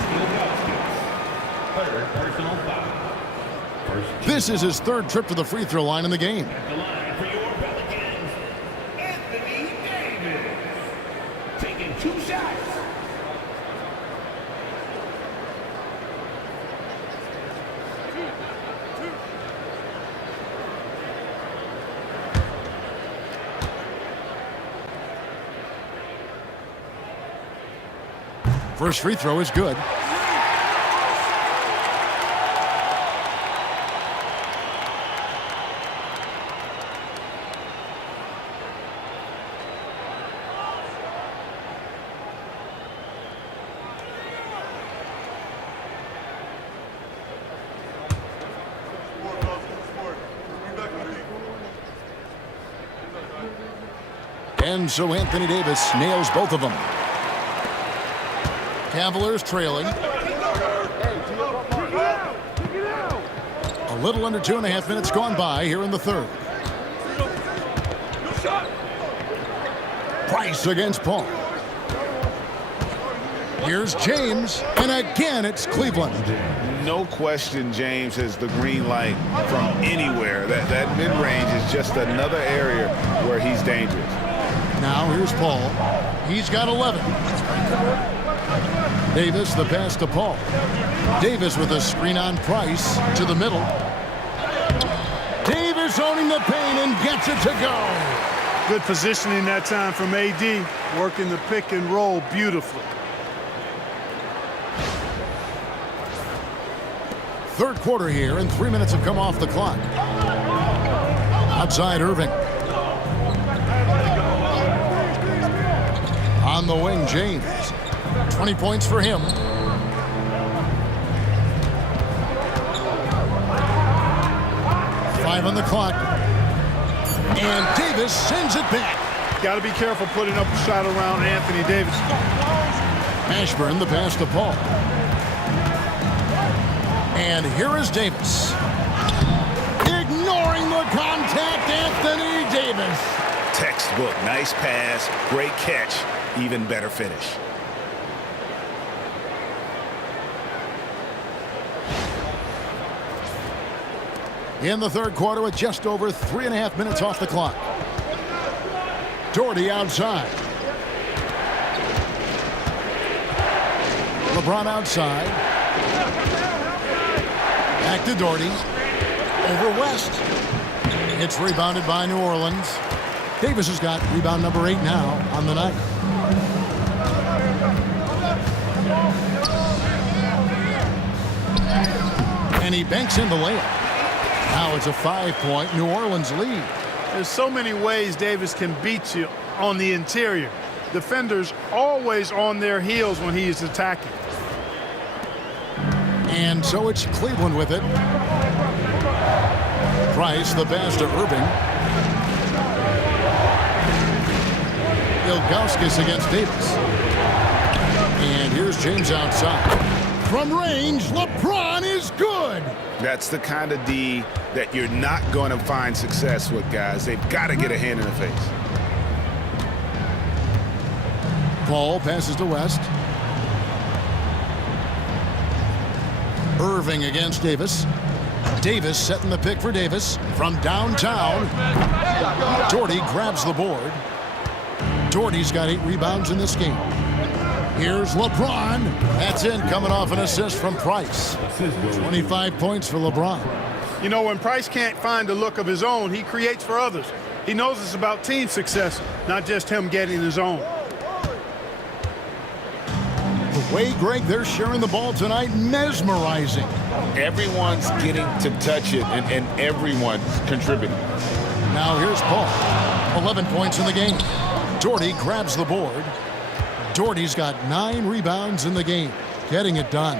This is his 3rd trip to the free throw line in the game. At the line for your Pelicans, Anthony Davis. Taking 2 shots. First free throw is good. And so Anthony Davis nails both of them. Cavaliers trailing. A little under 2.5 minutes gone by here in the third. Price against Paul. Here's James, and again it's Cleveland. No question James has the green light from anywhere. That mid-range is just another area where he's dangerous. Now here's Paul. He's got 11. Davis the pass to Paul. Davis with a screen on Price to the middle. Davis owning the paint and gets it to go. Good positioning that time from AD. Working the pick and roll beautifully. Third quarter here, and 3 minutes have come off the clock. Outside Irving. On the wing, James. 20 points for him. Five on the clock. And Davis sends it back. Got to be careful putting up a shot around Anthony Davis. Ashburn the pass to Paul. And here is Davis. Ignoring the contact, Anthony Davis. Textbook, nice pass, great catch, even better finish. In the third quarter with just over 3.5 minutes off the clock. Doherty outside. LeBron outside. Back to Doherty. Over West. It's rebounded by New Orleans. Davis has got rebound number 8 now on the night. And he banks in the layup. Now it's a 5-point New Orleans lead. There's so many ways Davis can beat you on the interior. Defenders always on their heels when he is attacking. And so it's Cleveland with it. Price, the pass to Irving. Ilgauskas against Davis. And here's James outside. From range, LeBron is good. That's the kind of D that you're not going to find success with, guys. They've got to get a hand in the face. Paul passes to West. Irving against Davis. Davis setting the pick for Davis from downtown. Doherty grabs the board. Doherty's got 8 rebounds in this game. Here's LeBron. That's in, coming off an assist from Price. 25 points for LeBron. You know, when Price can't find a look of his own, he creates for others. He knows it's about team success, not just him getting his own. The way, Greg, they're sharing the ball tonight, mesmerizing. Everyone's getting to touch it, and everyone's contributing. Now here's Paul. 11 points in the game. Doherty grabs the board. Doherty's got 9 rebounds in the game, getting it done.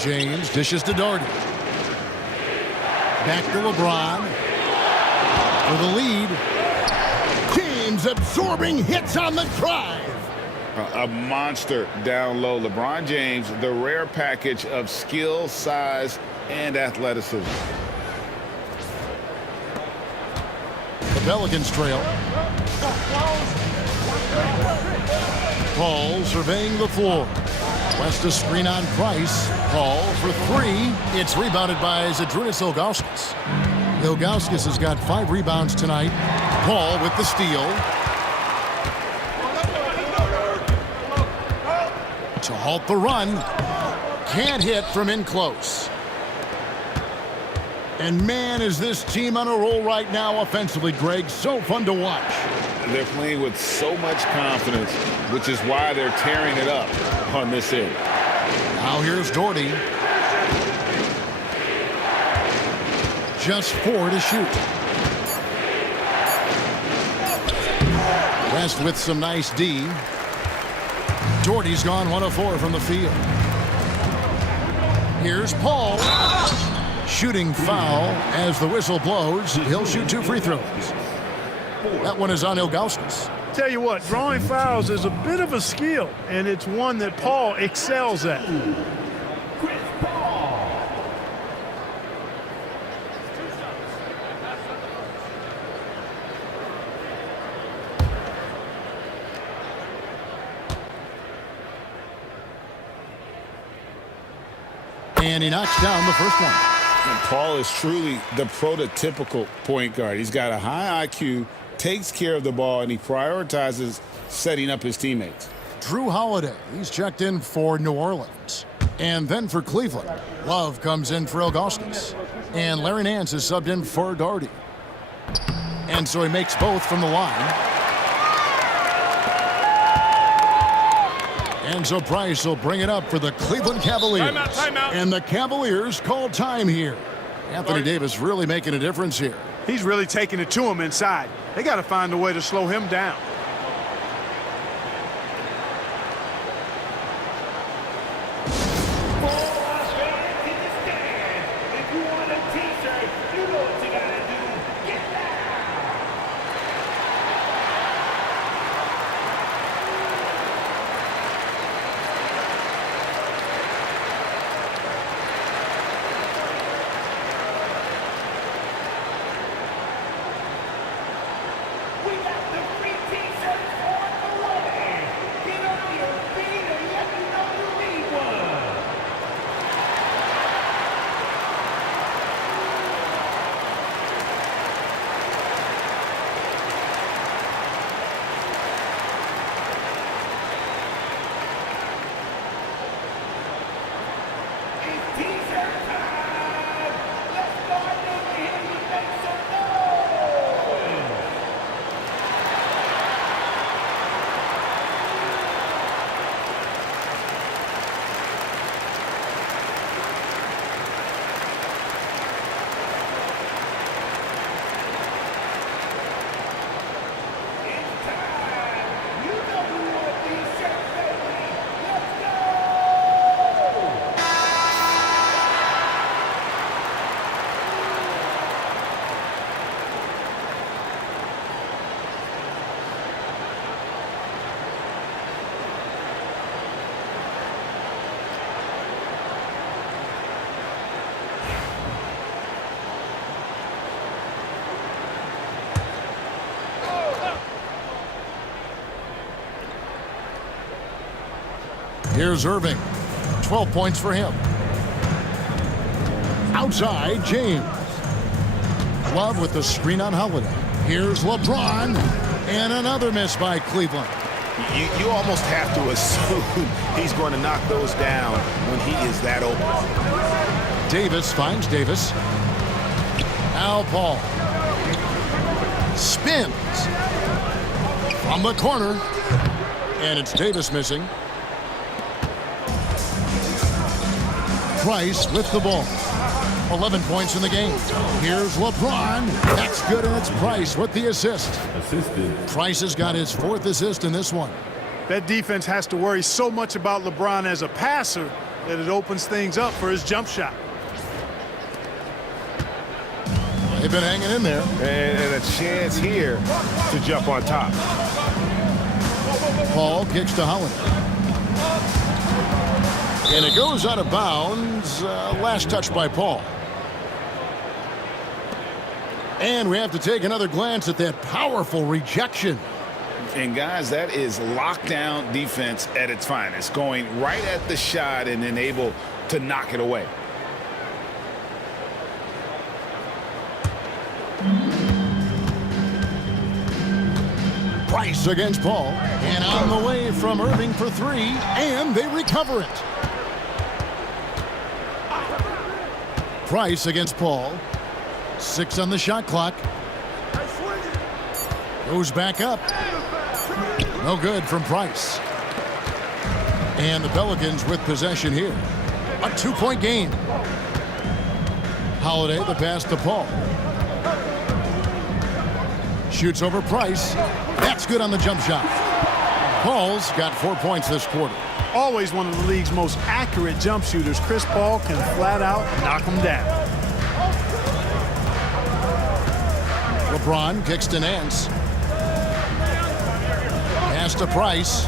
James dishes to Doherty. Back to LeBron for the lead. James absorbing hits on the drive. A monster down low. LeBron James, the rare package of skill, size, and athleticism. The Pelicans trail. Paul surveying the floor. West a screen on Price. Paul for 3. It's rebounded by Zydrunas Ilgauskas. Ilgauskas has got 5 rebounds tonight. Paul with the steal. To halt the run. Can't hit from in close. And man, is this team on a roll right now offensively, Greg. So fun to watch. They're playing with so much confidence, which is why they're tearing it up on this end. Now here's Doherty. Just 4 to shoot. West with some nice D. Doherty's gone 1 of 4 from the field. Here's Paul. Shooting foul as the whistle blows. He'll shoot 2 free throws. That one is on Ilgauskas. Tell you what, drawing fouls is a bit of a skill, and it's one that Paul excels at. And he knocks down the first one. And Paul is truly the prototypical point guard. He's got a high IQ, takes care of the ball, and he prioritizes setting up his teammates. Drew Holiday, he's checked in for New Orleans. And then for Cleveland, Love comes in for Ilgauskas. And Larry Nance is subbed in for Doherty. And so he makes both from the line. And so Price will bring it up for the Cleveland Cavaliers. Timeout. And the Cavaliers call time here. Anthony Davis really making a difference here. He's really taking it to him inside. They got to find a way to slow him down. Here's Irving. 12 points for him. Outside, James. Love with the screen on Holiday. Here's LeBron. And another miss by Cleveland. You almost have to assume he's going to knock those down when he is that open. Davis finds Davis. Now Paul. Spins. From the corner. And it's Davis missing. Price with the ball. 11 points in the game. Here's LeBron. That's good, and it's Price with the assist. Price has got his 4th assist in this one. That defense has to worry so much about LeBron as a passer that it opens things up for his jump shot. They've been hanging in there. And a chance here to jump on top. Paul kicks to Holiday. And it goes out of bounds. Last touch by Paul. And we have to take another glance at that powerful rejection. And guys, that is lockdown defense at its finest. Going right at the shot and then able to knock it away. Price against Paul. And on the way from Irving for 3. And they recover it. Price against Paul. 6 on the shot clock. Goes back up. No good from Price. And the Pelicans with possession here. A 2-point game. Holiday, the pass to Paul. Shoots over Price. That's good on the jump shot. Paul's got 4 points this quarter. Always one of the league's most accurate jump shooters. Chris Paul can flat out knock him down. LeBron kicks to Nance. Pass to Price.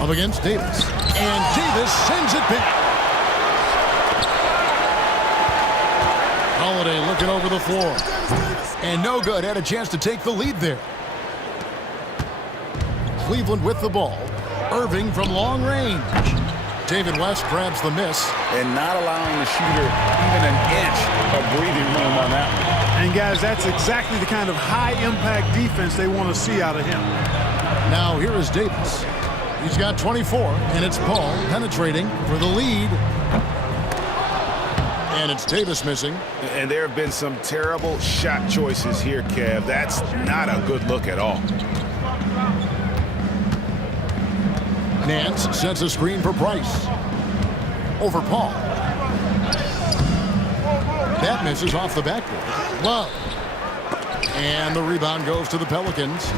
Up against Davis. And Davis sends it back. Holiday looking over the floor. And no good. Had a chance to take the lead there. Cleveland with the ball. Irving from long range. David West grabs the miss. And not allowing the shooter even an inch of breathing room on that one. And guys, that's exactly the kind of high-impact defense they want to see out of him. Now here is Davis. He's got 24, and it's Paul penetrating for the lead. And it's Davis missing. And there have been some terrible shot choices here, Kev. That's not a good look at all. Nance sets a screen for Price. Over Paul. That misses off the backboard. Love. And the rebound goes to the Pelicans.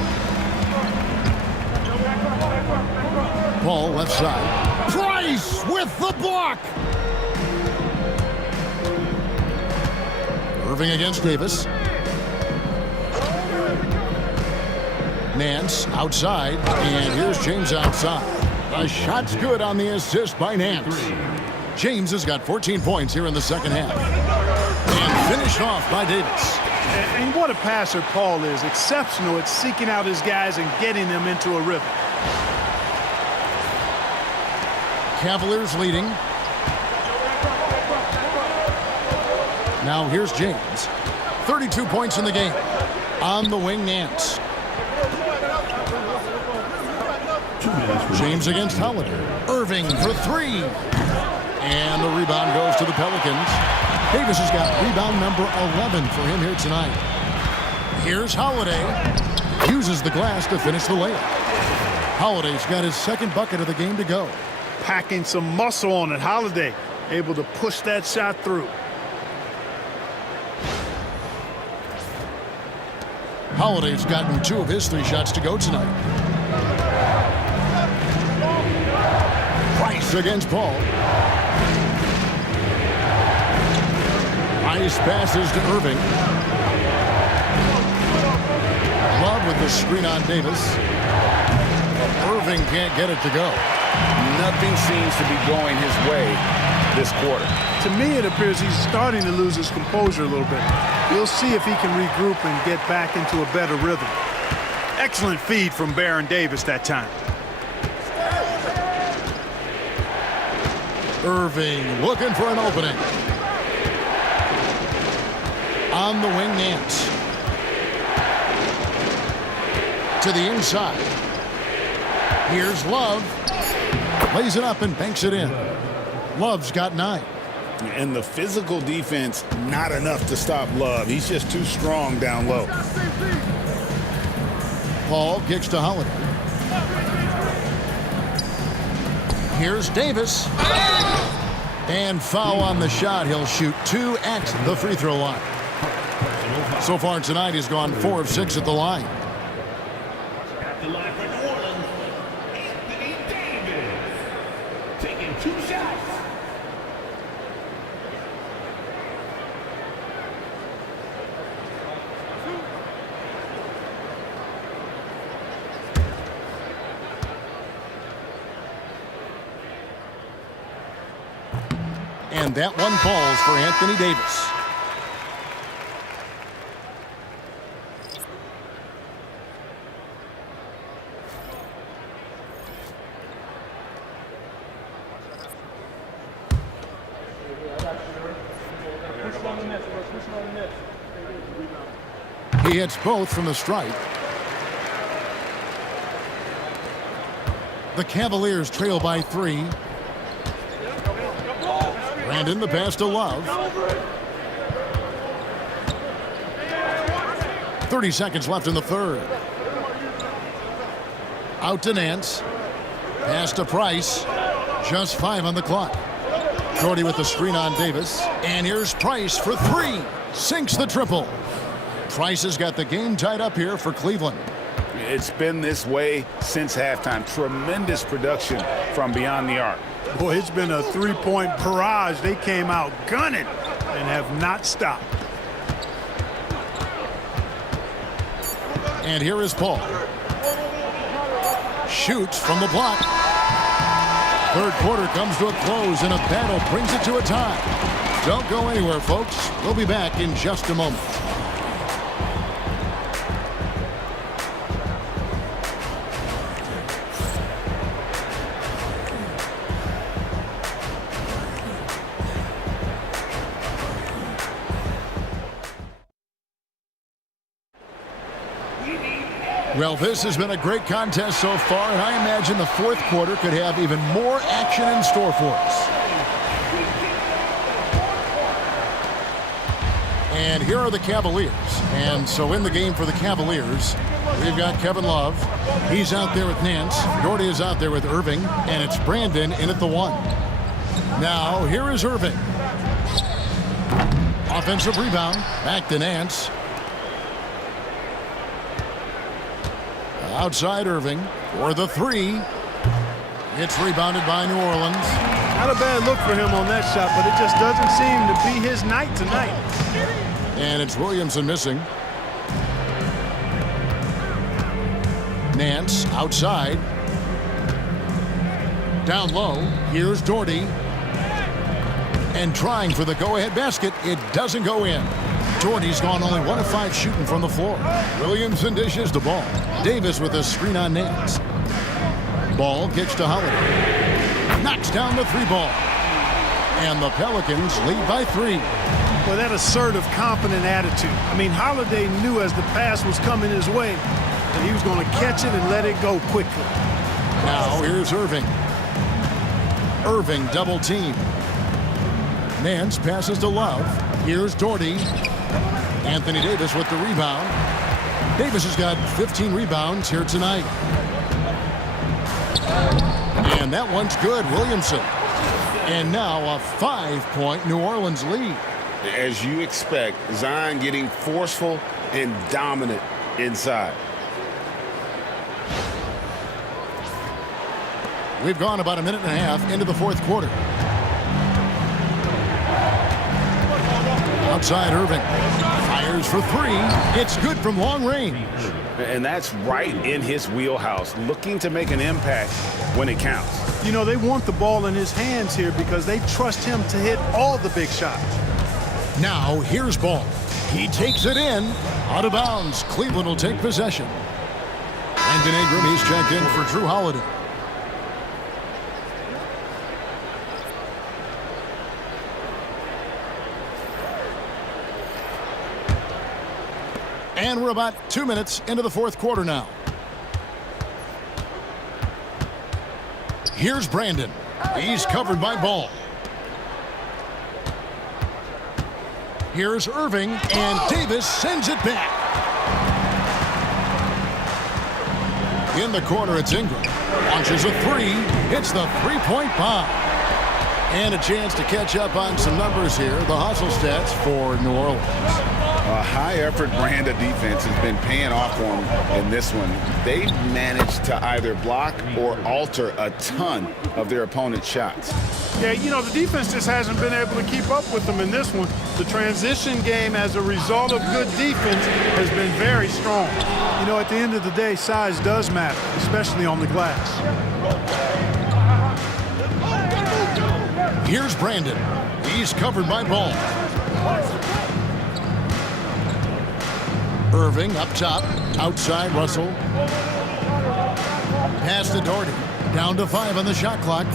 Paul left side. Price with the block. Irving against Davis. Nance outside. And here's James outside. The shot's good on the assist by Nance. James has got 14 points here in the second half. And finished off by Davis. And what a passer Paul is. Exceptional at seeking out his guys and getting them into a rhythm. Cavaliers leading. Now here's James. 32 points in the game. On the wing, Nance. James against Holiday. Irving for 3. And the rebound goes to the Pelicans. Davis has got rebound number 11 for him here tonight. Here's Holiday. Uses the glass to finish the layup. Holiday's got his second bucket of the game to go. Packing some muscle on it. Holiday able to push that shot through. Holiday's gotten 2 of his 3 shots to go tonight. Price against Paul. Nice passes to Irving. Love with the screen on Davis. Irving can't get it to go. nothing seems to be going his way this quarter. To me, it appears he's starting to lose his composure a little bit. We'll see if he can regroup and get back into a better rhythm. Excellent feed from Baron Davis that time. Irving looking for an opening. On the wing, Nance. To the inside. Here's Love. Lays it up and banks it in. Love's got 9. And the physical defense, not enough to stop Love. He's just too strong down low. Paul kicks to Holiday. Here's Davis. And foul on the shot. He'll shoot 2 at the free throw line. So far tonight, he's gone 4 of 6 at the line. At the line for New Orleans, Anthony Davis. Taking 2 shots. And that one falls for Anthony Davis. He hits both from the stripe. The Cavaliers trail by 3. Brandon, the pass to Love. 30 seconds left in the third. Out to Nance. Pass to Price. Just 5 on the clock. Jordy with the screen on Davis. And here's Price for 3. Sinks the triple. Price has got the game tied up here for Cleveland. It's been this way since halftime. Tremendous production from beyond the arc. Boy, it's been a 3-point barrage. They came out gunning and have not stopped. And here is Paul. Shoots from the block. Third quarter comes to a close, and a battle brings it to a tie. Don't go anywhere, folks. We'll be back in just a moment. Well, this has been a great contest so far, and I imagine the fourth quarter could have even more action in store for us. And here are the Cavaliers. And so in the game for the Cavaliers, we've got Kevin Love. He's out there with Nance. Jordy is out there with Irving. And it's Brandon in at the 1. Now, here is Irving. Offensive rebound. Back to Nance. Outside Irving for the 3. It's rebounded by New Orleans. Not a bad look for him on that shot, but it just doesn't seem to be his night tonight. And it's Williamson missing. Nance outside. Down low. Here's Jordy. And trying for the go-ahead basket. It doesn't go in. Jordy's gone only 1 of 5 shooting from the floor. Williamson dishes the ball. Davis with a screen on Nance. Ball kicks to Holiday. Knocks down the 3 ball. And the Pelicans lead by 3. Well, that assertive, confident attitude. I mean, Holiday knew as the pass was coming his way that he was going to catch it and let it go quickly. Now here's Irving. Irving double team. Nance passes to Love. Here's Jordy. Anthony Davis with the rebound. Davis has got 15 rebounds here tonight. And that one's good, Williamson. And now a 5-point New Orleans lead. As you expect, Zion getting forceful and dominant inside. We've gone about a minute and a half into the fourth quarter. Outside Irving. Fires for 3. It's good from long range. And that's right in his wheelhouse, looking to make an impact when it counts. You know, they want the ball in his hands here because they trust him to hit all the big shots. Now, here's Ball. He takes it in. Out of bounds. Cleveland will take possession. Brandon Ingram, he's checked in for Drew Holiday. And we're about 2 minutes into the fourth quarter now. Here's Brandon. He's covered by Ball. Here's Irving, and Davis sends it back. In the corner, it's Ingram. Launches a three. Hits the three-point bomb. And a chance to catch up on some numbers here. The hustle stats for New Orleans. A high-effort brand of defense has been paying off for them in this one. They've managed to either block or alter a ton of their opponent's shots. Yeah, you know, the defense just hasn't been able to keep up with them in this one. The transition game as a result of good defense has been very strong. You know, at the end of the day, size does matter, especially on the glass. Here's Brandon. He's covered by Ball. Irving up top. Outside Russell. Pass to Doherty. Down to 5 on the shot clock.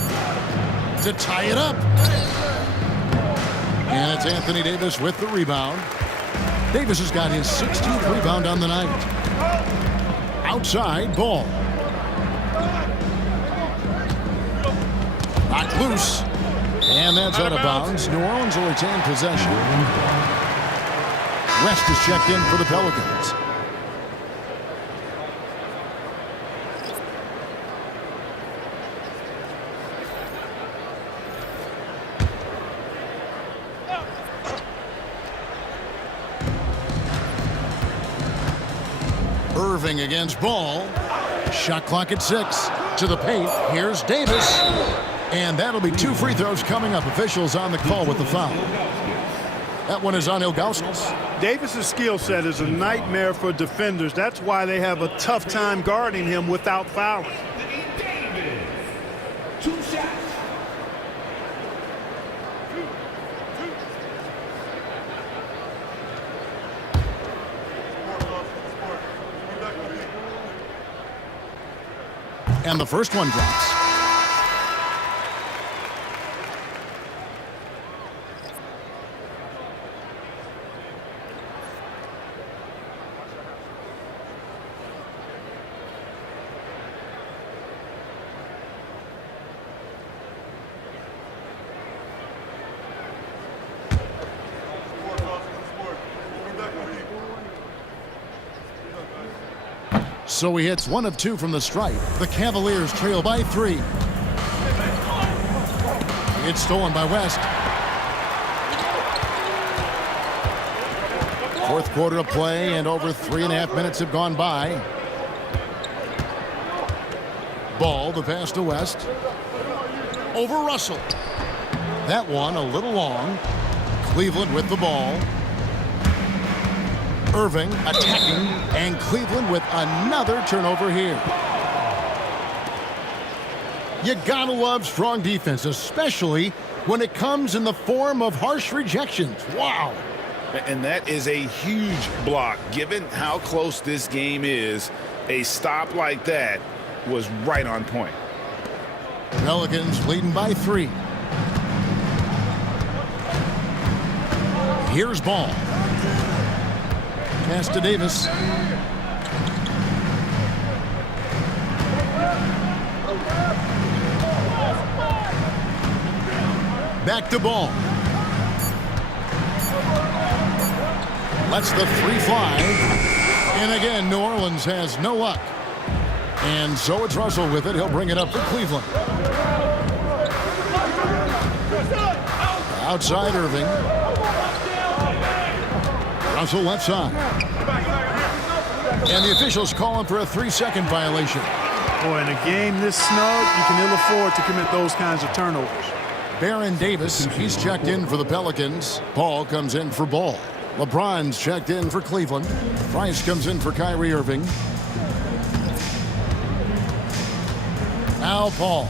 To tie it up. And it's Anthony Davis with the rebound. Davis has got his 16th rebound on the night. Outside Ball. Knocked loose. And that's out of bounds. New Orleans will retain possession. West is checked in for the Pelicans. Irving against Ball. Shot clock at 6. To the paint. Here's Davis. And that'll be 2 free throws coming up. Officials on the call with the foul. That one is on Ilgauskas. Davis's skill set is a nightmare for defenders. That's why they have a tough time guarding him without fouling. Davis. 2 shots. And the first one drops. So he hits 1 of 2 from the stripe. The Cavaliers trail by 3. It's stolen by West. Fourth quarter of play, and over 3.5 minutes have gone by. Ball, the pass to West. Over Russell. That one a little long. Cleveland with the ball. Irving attacking, and Cleveland with another turnover here. You gotta love strong defense, especially when it comes in the form of harsh rejections. Wow. And that is a huge block. Given how close this game is, a stop like that was right on point. Pelicans leading by 3. Here's Ball. Pass to Davis. Back to Ball. Lets the 3 fly. And again, New Orleans has no luck. And so it's Russell with it. He'll bring it up for Cleveland. Outside Irving. Russell left side. And the officials calling for a 3-second violation. Boy, in a game this snug, you can ill afford to commit those kinds of turnovers. Baron Davis, he's checked in for the Pelicans. Paul comes in for Ball. LeBron's checked in for Cleveland. Price comes in for Kyrie Irving. Now Paul.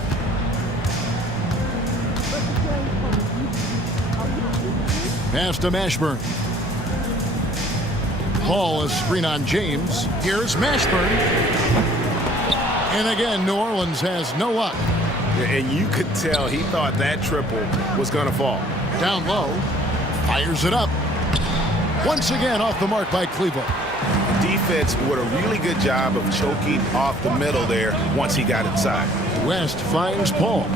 Pass to Mashburn. Hall is screen on James. Here's Mashburn. And again, New Orleans has no luck. And you could tell he thought that triple was going to fall. Down low. Fires it up. Once again off the mark by Cleveland. Defense did a really good job of choking off the middle there once he got inside. West finds Paul.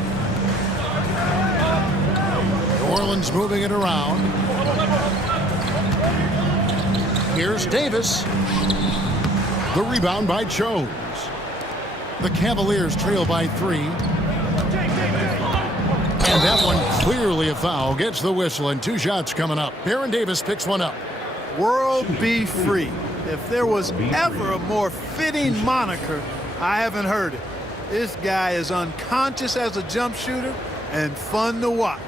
New Orleans moving it around. Here's Davis. The rebound by Jones. The Cavaliers trail by 3. And that one clearly a foul. Gets the whistle and 2 shots coming up. Baron Davis picks one up. World be free. If there was ever a more fitting moniker, I haven't heard it. This guy is unconscious as a jump shooter and fun to watch.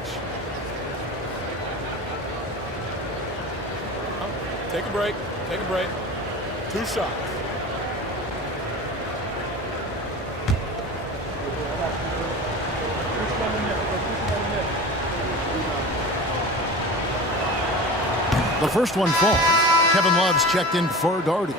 Take a break. Take a break. 2 shots. The first one falls. Kevin Love's checked in for Darty.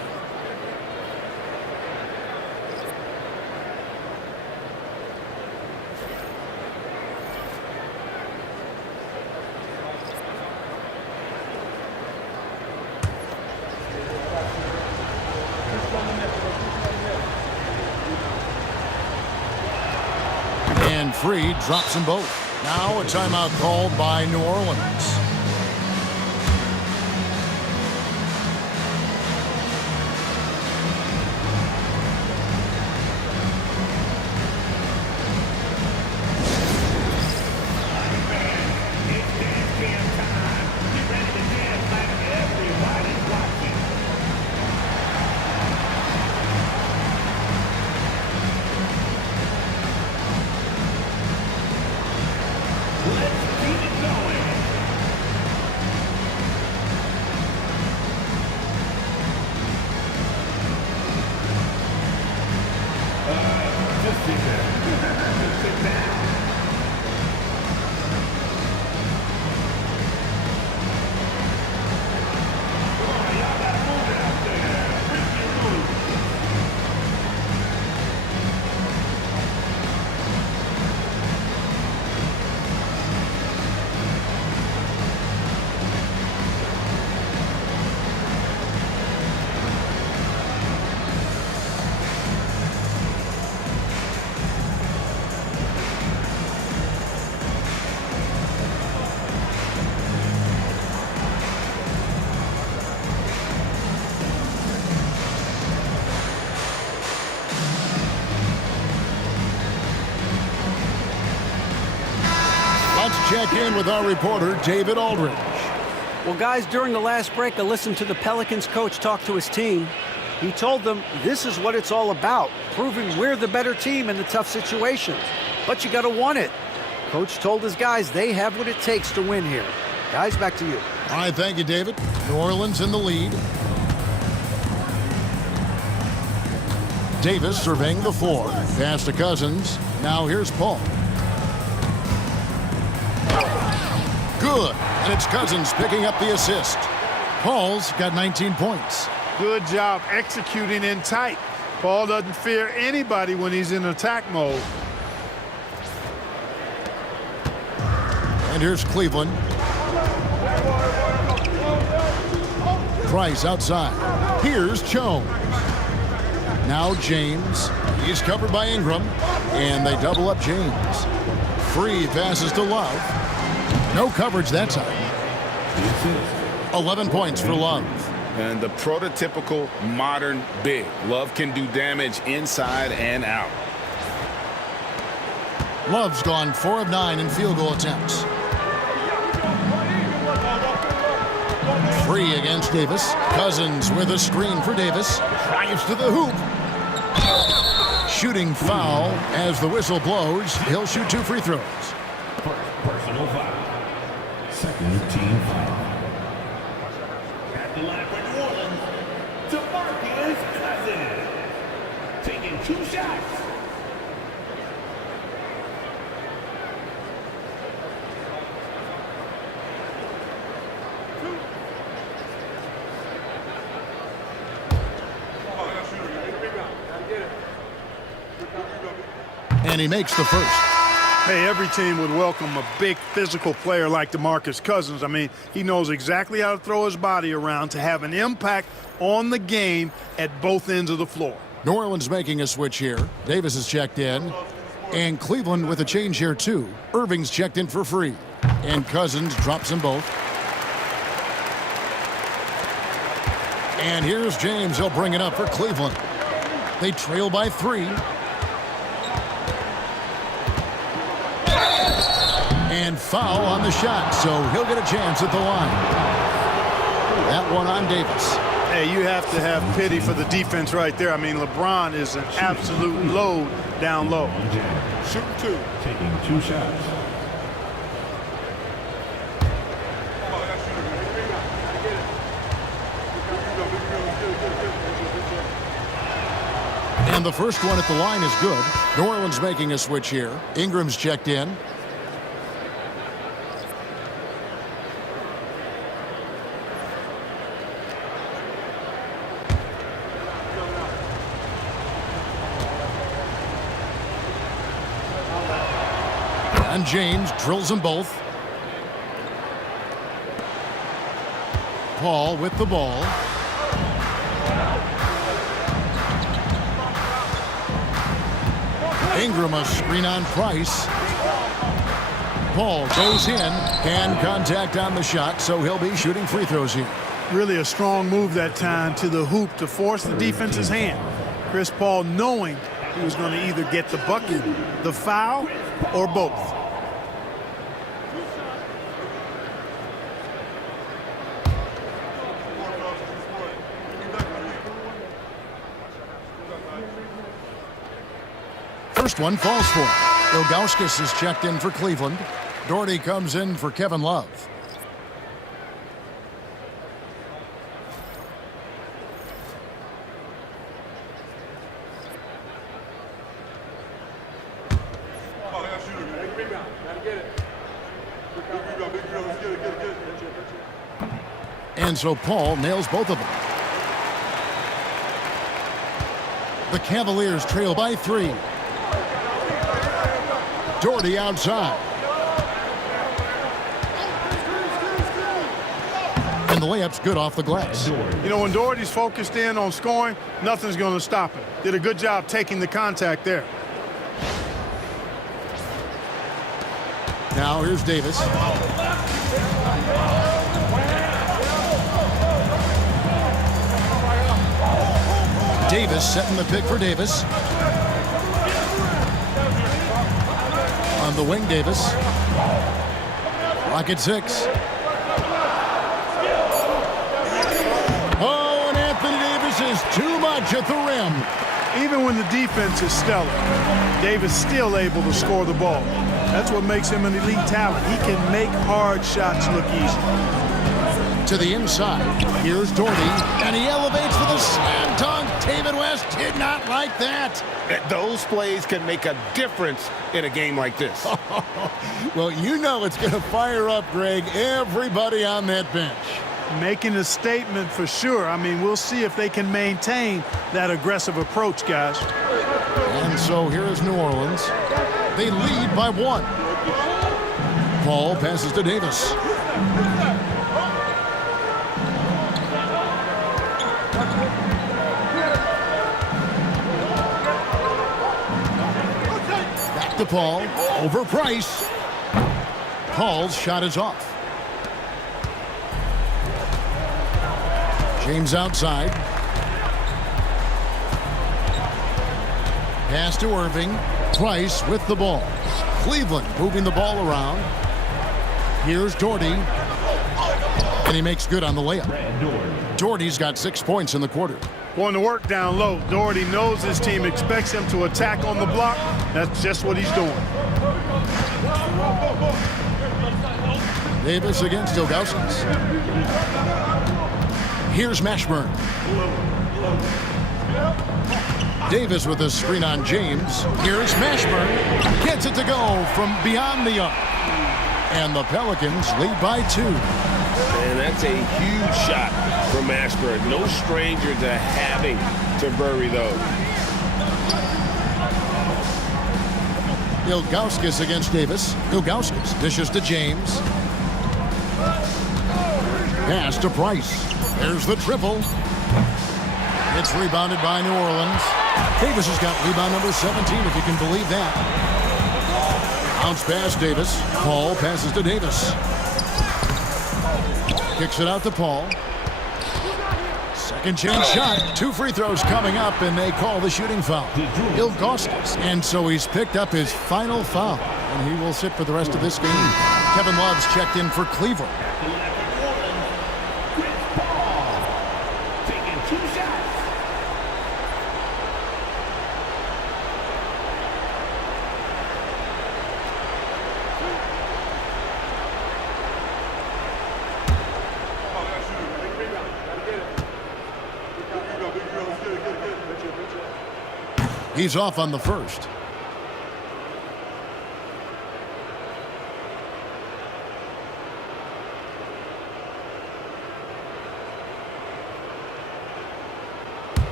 And Free drops them both. Now a timeout called by New Orleans. Let's check in with our reporter, David Aldridge. Well, guys, during the last break, I listened to the Pelicans coach talk to his team. He told them this is what it's all about, proving we're the better team in the tough situations. But you got to want it. Coach told his guys they have what it takes to win here. Guys, back to you. All right, thank you, David. New Orleans in the lead. Davis surveying the floor. Pass to Cousins. Now here's Paul. Good. And it's Cousins picking up the assist. Paul's got 19 points. Good job executing in tight. Paul doesn't fear anybody when he's in attack mode. And here's Cleveland. Price outside. Here's Jones. Now James. He's covered by Ingram. And they double up James. Free passes to Love. No coverage that time. 11 points for Love. And the prototypical modern big. Love can do damage inside and out. Love's gone 4 of 9 in field goal attempts. Free against Davis. Cousins with a screen for Davis. Drives to the hoop. Shooting foul as the whistle blows. He'll shoot 2 free throws. Personal foul. Second team foul. At the line for New Orleans, DeMarcus Cousins. Taking 2 shots. And he makes the first. Hey, every team would welcome a big physical player like DeMarcus Cousins. I mean, he knows exactly how to throw his body around to have an impact on the game at both ends of the floor. New Orleans making a switch here. Davis is checked in. And Cleveland with a change here, too. Irving's checked in for free. And Cousins drops them both. And here's James. He'll bring it up for Cleveland. They trail by 3. And foul on the shot, so he'll get a chance at the line. That one on Davis. Hey, you have to have pity for the defense right there. I mean, LeBron is an absolute load down low. Shoot 2. Taking 2 shots. And the first one at the line is good. New Orleans making a switch here. Ingram's checked in. And James drills them both. Paul with the ball. Ingram a screen on Price. Paul goes in. Hand contact on the shot, so he'll be shooting free throws here. Really a strong move that time to the hoop to force the defense's hand. Chris Paul knowing he was going to either get the bucket, the foul, or both. First one falls for him. Ilgauskas is checked in for Cleveland. Doherty comes in for Kevin Love. And so Paul nails both of them. The Cavaliers trail by 3. Doherty outside. And the layup's good off the glass. You know, when Doherty's focused in on scoring, nothing's going to stop him. Did a good job taking the contact there. Now here's Davis. Davis setting the pick for Davis. On the wing, Davis. Rocket 6. Oh, and Anthony Davis is too much at the rim. Even when the defense is stellar, Davis still able to score the ball. That's what makes him an elite talent. He can make hard shots look easy. To the inside. Here's Doherty, and he elevates for the slam dunk. David West did not like that. Those plays can make a difference in a game like this. Well, you know it's going to fire up, Greg, everybody on that bench. Making a statement for sure. I mean, we'll see if they can maintain that aggressive approach, guys. And so here is New Orleans. They lead by 1. Paul passes to Davis. Back to Paul. Over Price. Paul's shot is off. James outside. Pass to Irving. Price with the ball. Cleveland moving the ball around. Here's Doherty. And he makes good on the layup. Doherty's got 6 points in the quarter. Going to work down low. Doherty knows his team expects him to attack on the block. That's just what he's doing. Davis against Ilgauskas. Here's Mashburn. Davis with a screen on James. Here's Mashburn. Gets it to go from beyond the arc. And the Pelicans lead by 2. And that's a huge shot from Mashburn. No stranger to having to bury those. Ilgauskas against Davis. Ilgauskas dishes to James. Pass to Price. There's the triple. It's rebounded by New Orleans. Davis has got rebound number 17, if you can believe that. Bounce pass Davis. Paul passes to Davis. Kicks it out to Paul. Second chance shot. 2 free throws coming up, and they call the shooting foul. Ilgauskas. And so he's picked up his final foul, and he will sit for the rest of this game. Kevin Love's checked in for Cleveland. Taking 2 shots. He's off on the first.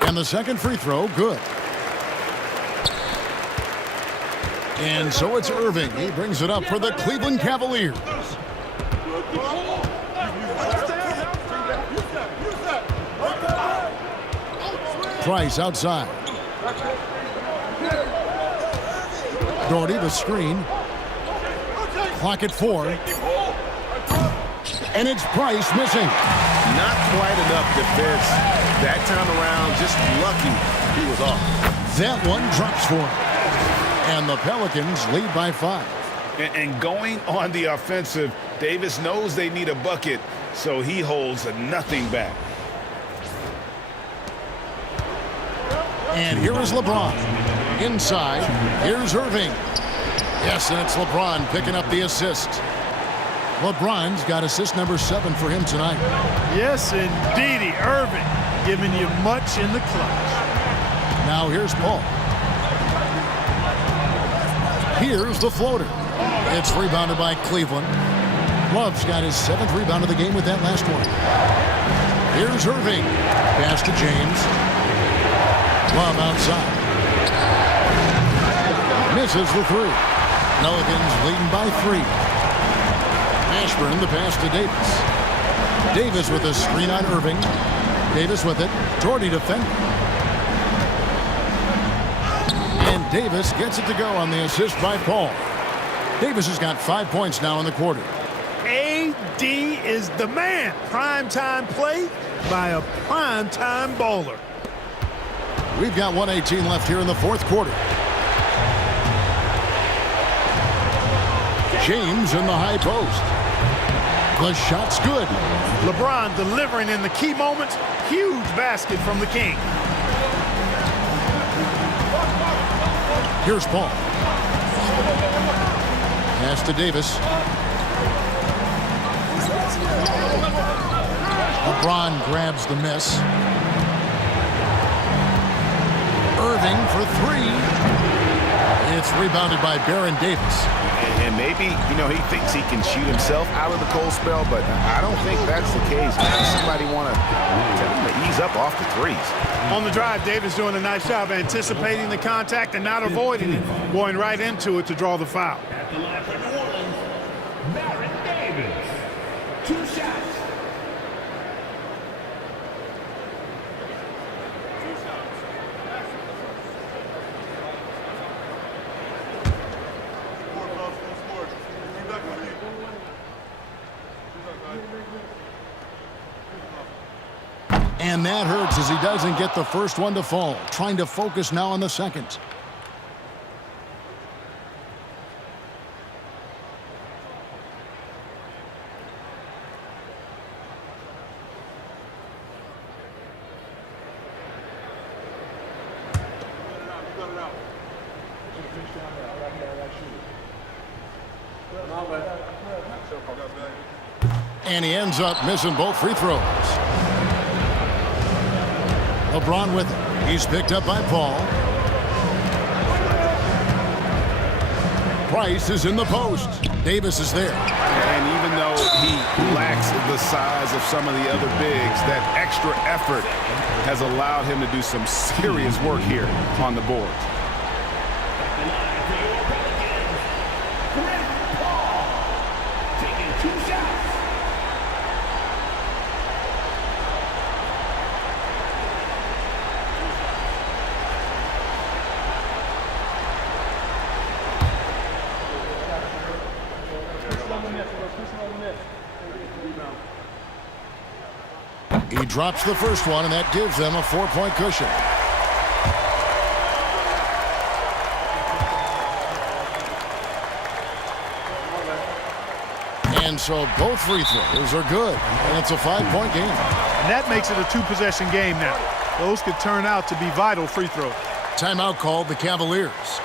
And the second free throw, good. And so it's Irving. He brings it up for the Cleveland Cavaliers. Price outside. Doherty the screen. Clock at 4. And it's Price missing. Not quite enough defense that time around. Just lucky he was off. That one drops for him. And the Pelicans lead by 5. And going on the offensive, Davis knows they need a bucket, so he holds nothing back. And here is LeBron. Inside, here's Irving. Yes, and it's LeBron picking up the assist. LeBron's got assist number 7 for him tonight. Yes, indeedy. Irving giving you much in the clutch. Now here's Paul. Here's the floater. It's rebounded by Cleveland. Love's got his 7th rebound of the game with that last one. Here's Irving. Pass to James. Love outside. Misses the 3. Pelicans leading by 3. Ashburn the pass to Davis. Davis with a screen on Irving. Davis with it. Doherty defending. And Davis gets it to go on the assist by Paul. Davis has got 5 points now in the quarter. AD is the man. Primetime play by a primetime bowler. We've got 1:18 left here in the 4th quarter. James in the high post. The shot's good. LeBron delivering in the key moments. Huge basket from the King. Here's Paul. Pass to Davis. LeBron grabs the miss. Irving for 3. It's rebounded by Baron Davis. And maybe, he thinks he can shoot himself out of the cold spell, but I don't think that's the case. Maybe somebody want to tell him to ease up off the threes. On the drive, Davis doing a nice job anticipating the contact and not avoiding it, going right into it to draw the foul. At the line for New Orleans, Baron Davis. 2 shots. And that hurts as he doesn't get the first one to fall. Trying to focus now on the second. And he ends up missing both free throws. LeBron with it. He's picked up by Paul. Price is in the post. Davis is there. And even though he who lacks the size of some of the other bigs. That extra effort has allowed him to do some serious work here on the board. Taking 2 shots. He drops the first one, and that gives them a 4-point cushion. And so both free throws are good, and it's a 5-point game. And that makes it a 2-possession game now. Those could turn out to be vital free throws. Timeout called the Cavaliers.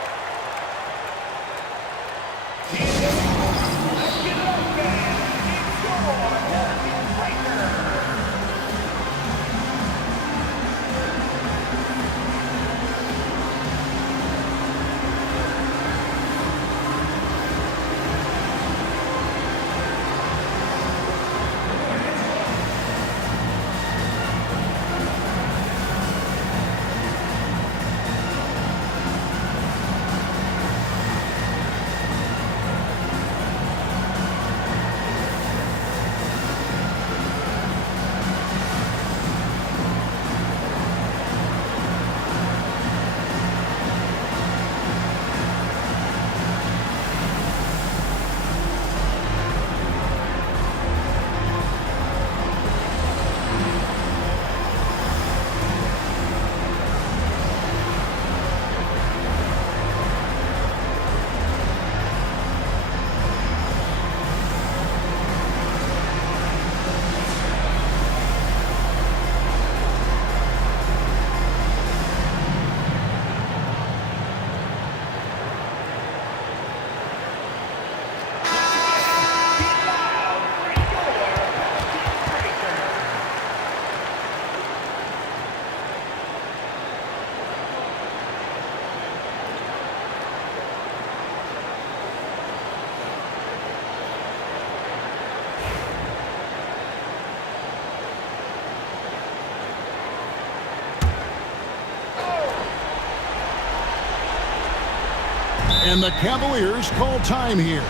And the Cavaliers call time here.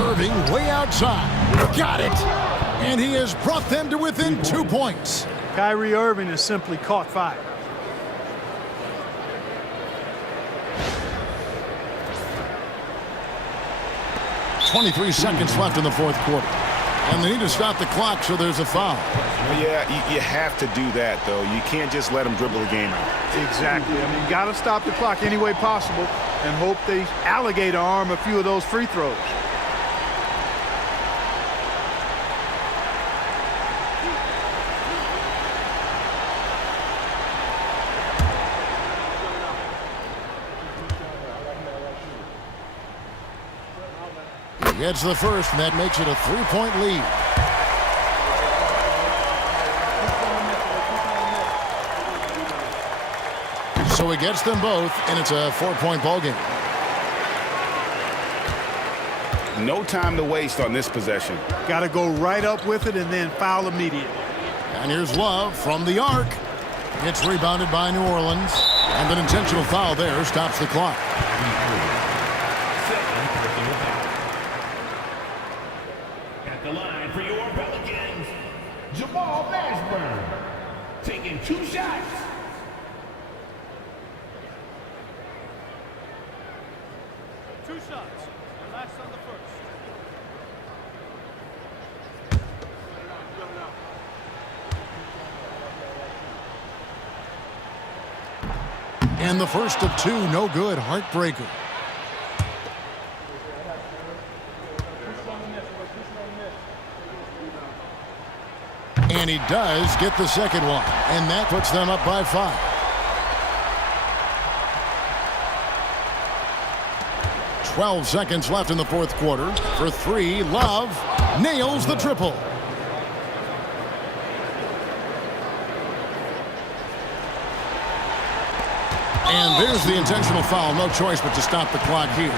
Irving way outside. Got it. And he has brought them to within 2 points. Kyrie Irving has simply caught fire. "23 seconds left in the fourth quarter. And they need to stop the clock, so there's a foul. Yeah, you have to do that, though. You can't just let them dribble the game out. Exactly. I mean, you got to stop the clock any way possible and hope they alligator arm a few of those free throws. He gets the first, and that makes it a 3-point lead. So he gets them both, and it's a 4-point ball game. No time to waste on this possession. Got to go right up with it and then foul immediately. And here's Love from the arc. It's rebounded by New Orleans. And an intentional foul there stops the clock. At the line for your Pelicans, Jamal Mashburn. Taking 2 shots. Last on the first. And the first of 2, no good. Heartbreaker. And he does get the second one. And that puts them up by 5. 12 seconds left in the fourth quarter. For 3, Love nails the triple. And there's the intentional foul. No choice but to stop the clock here.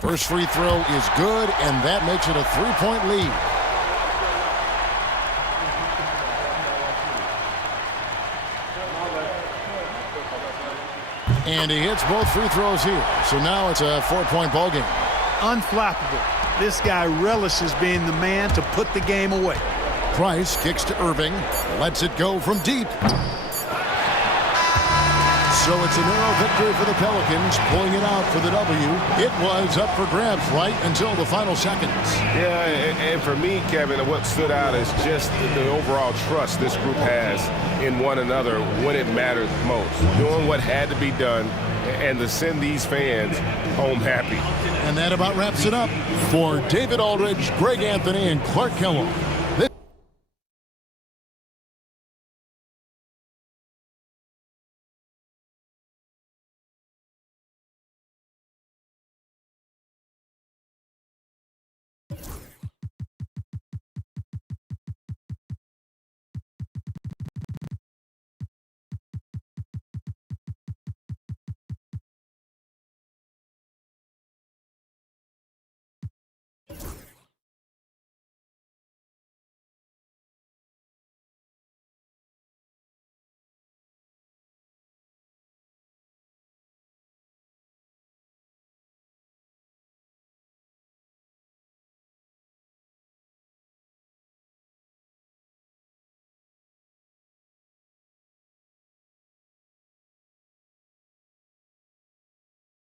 First free throw is good, and that makes it a 3-point lead. And he hits both free throws here. So now it's a 4-point ball game. Unflappable. This guy relishes being the man to put the game away. Price kicks to Irving. Lets it go from deep. So it's a narrow victory for the Pelicans, pulling it out for the W. It was up for grabs right until the final seconds. Yeah, and for me, Kevin, what stood out is just the overall trust this group has in one another when it mattered most. Doing what had to be done and to send these fans home happy. And that about wraps it up. For David Aldridge, Greg Anthony, and Clark Kellogg,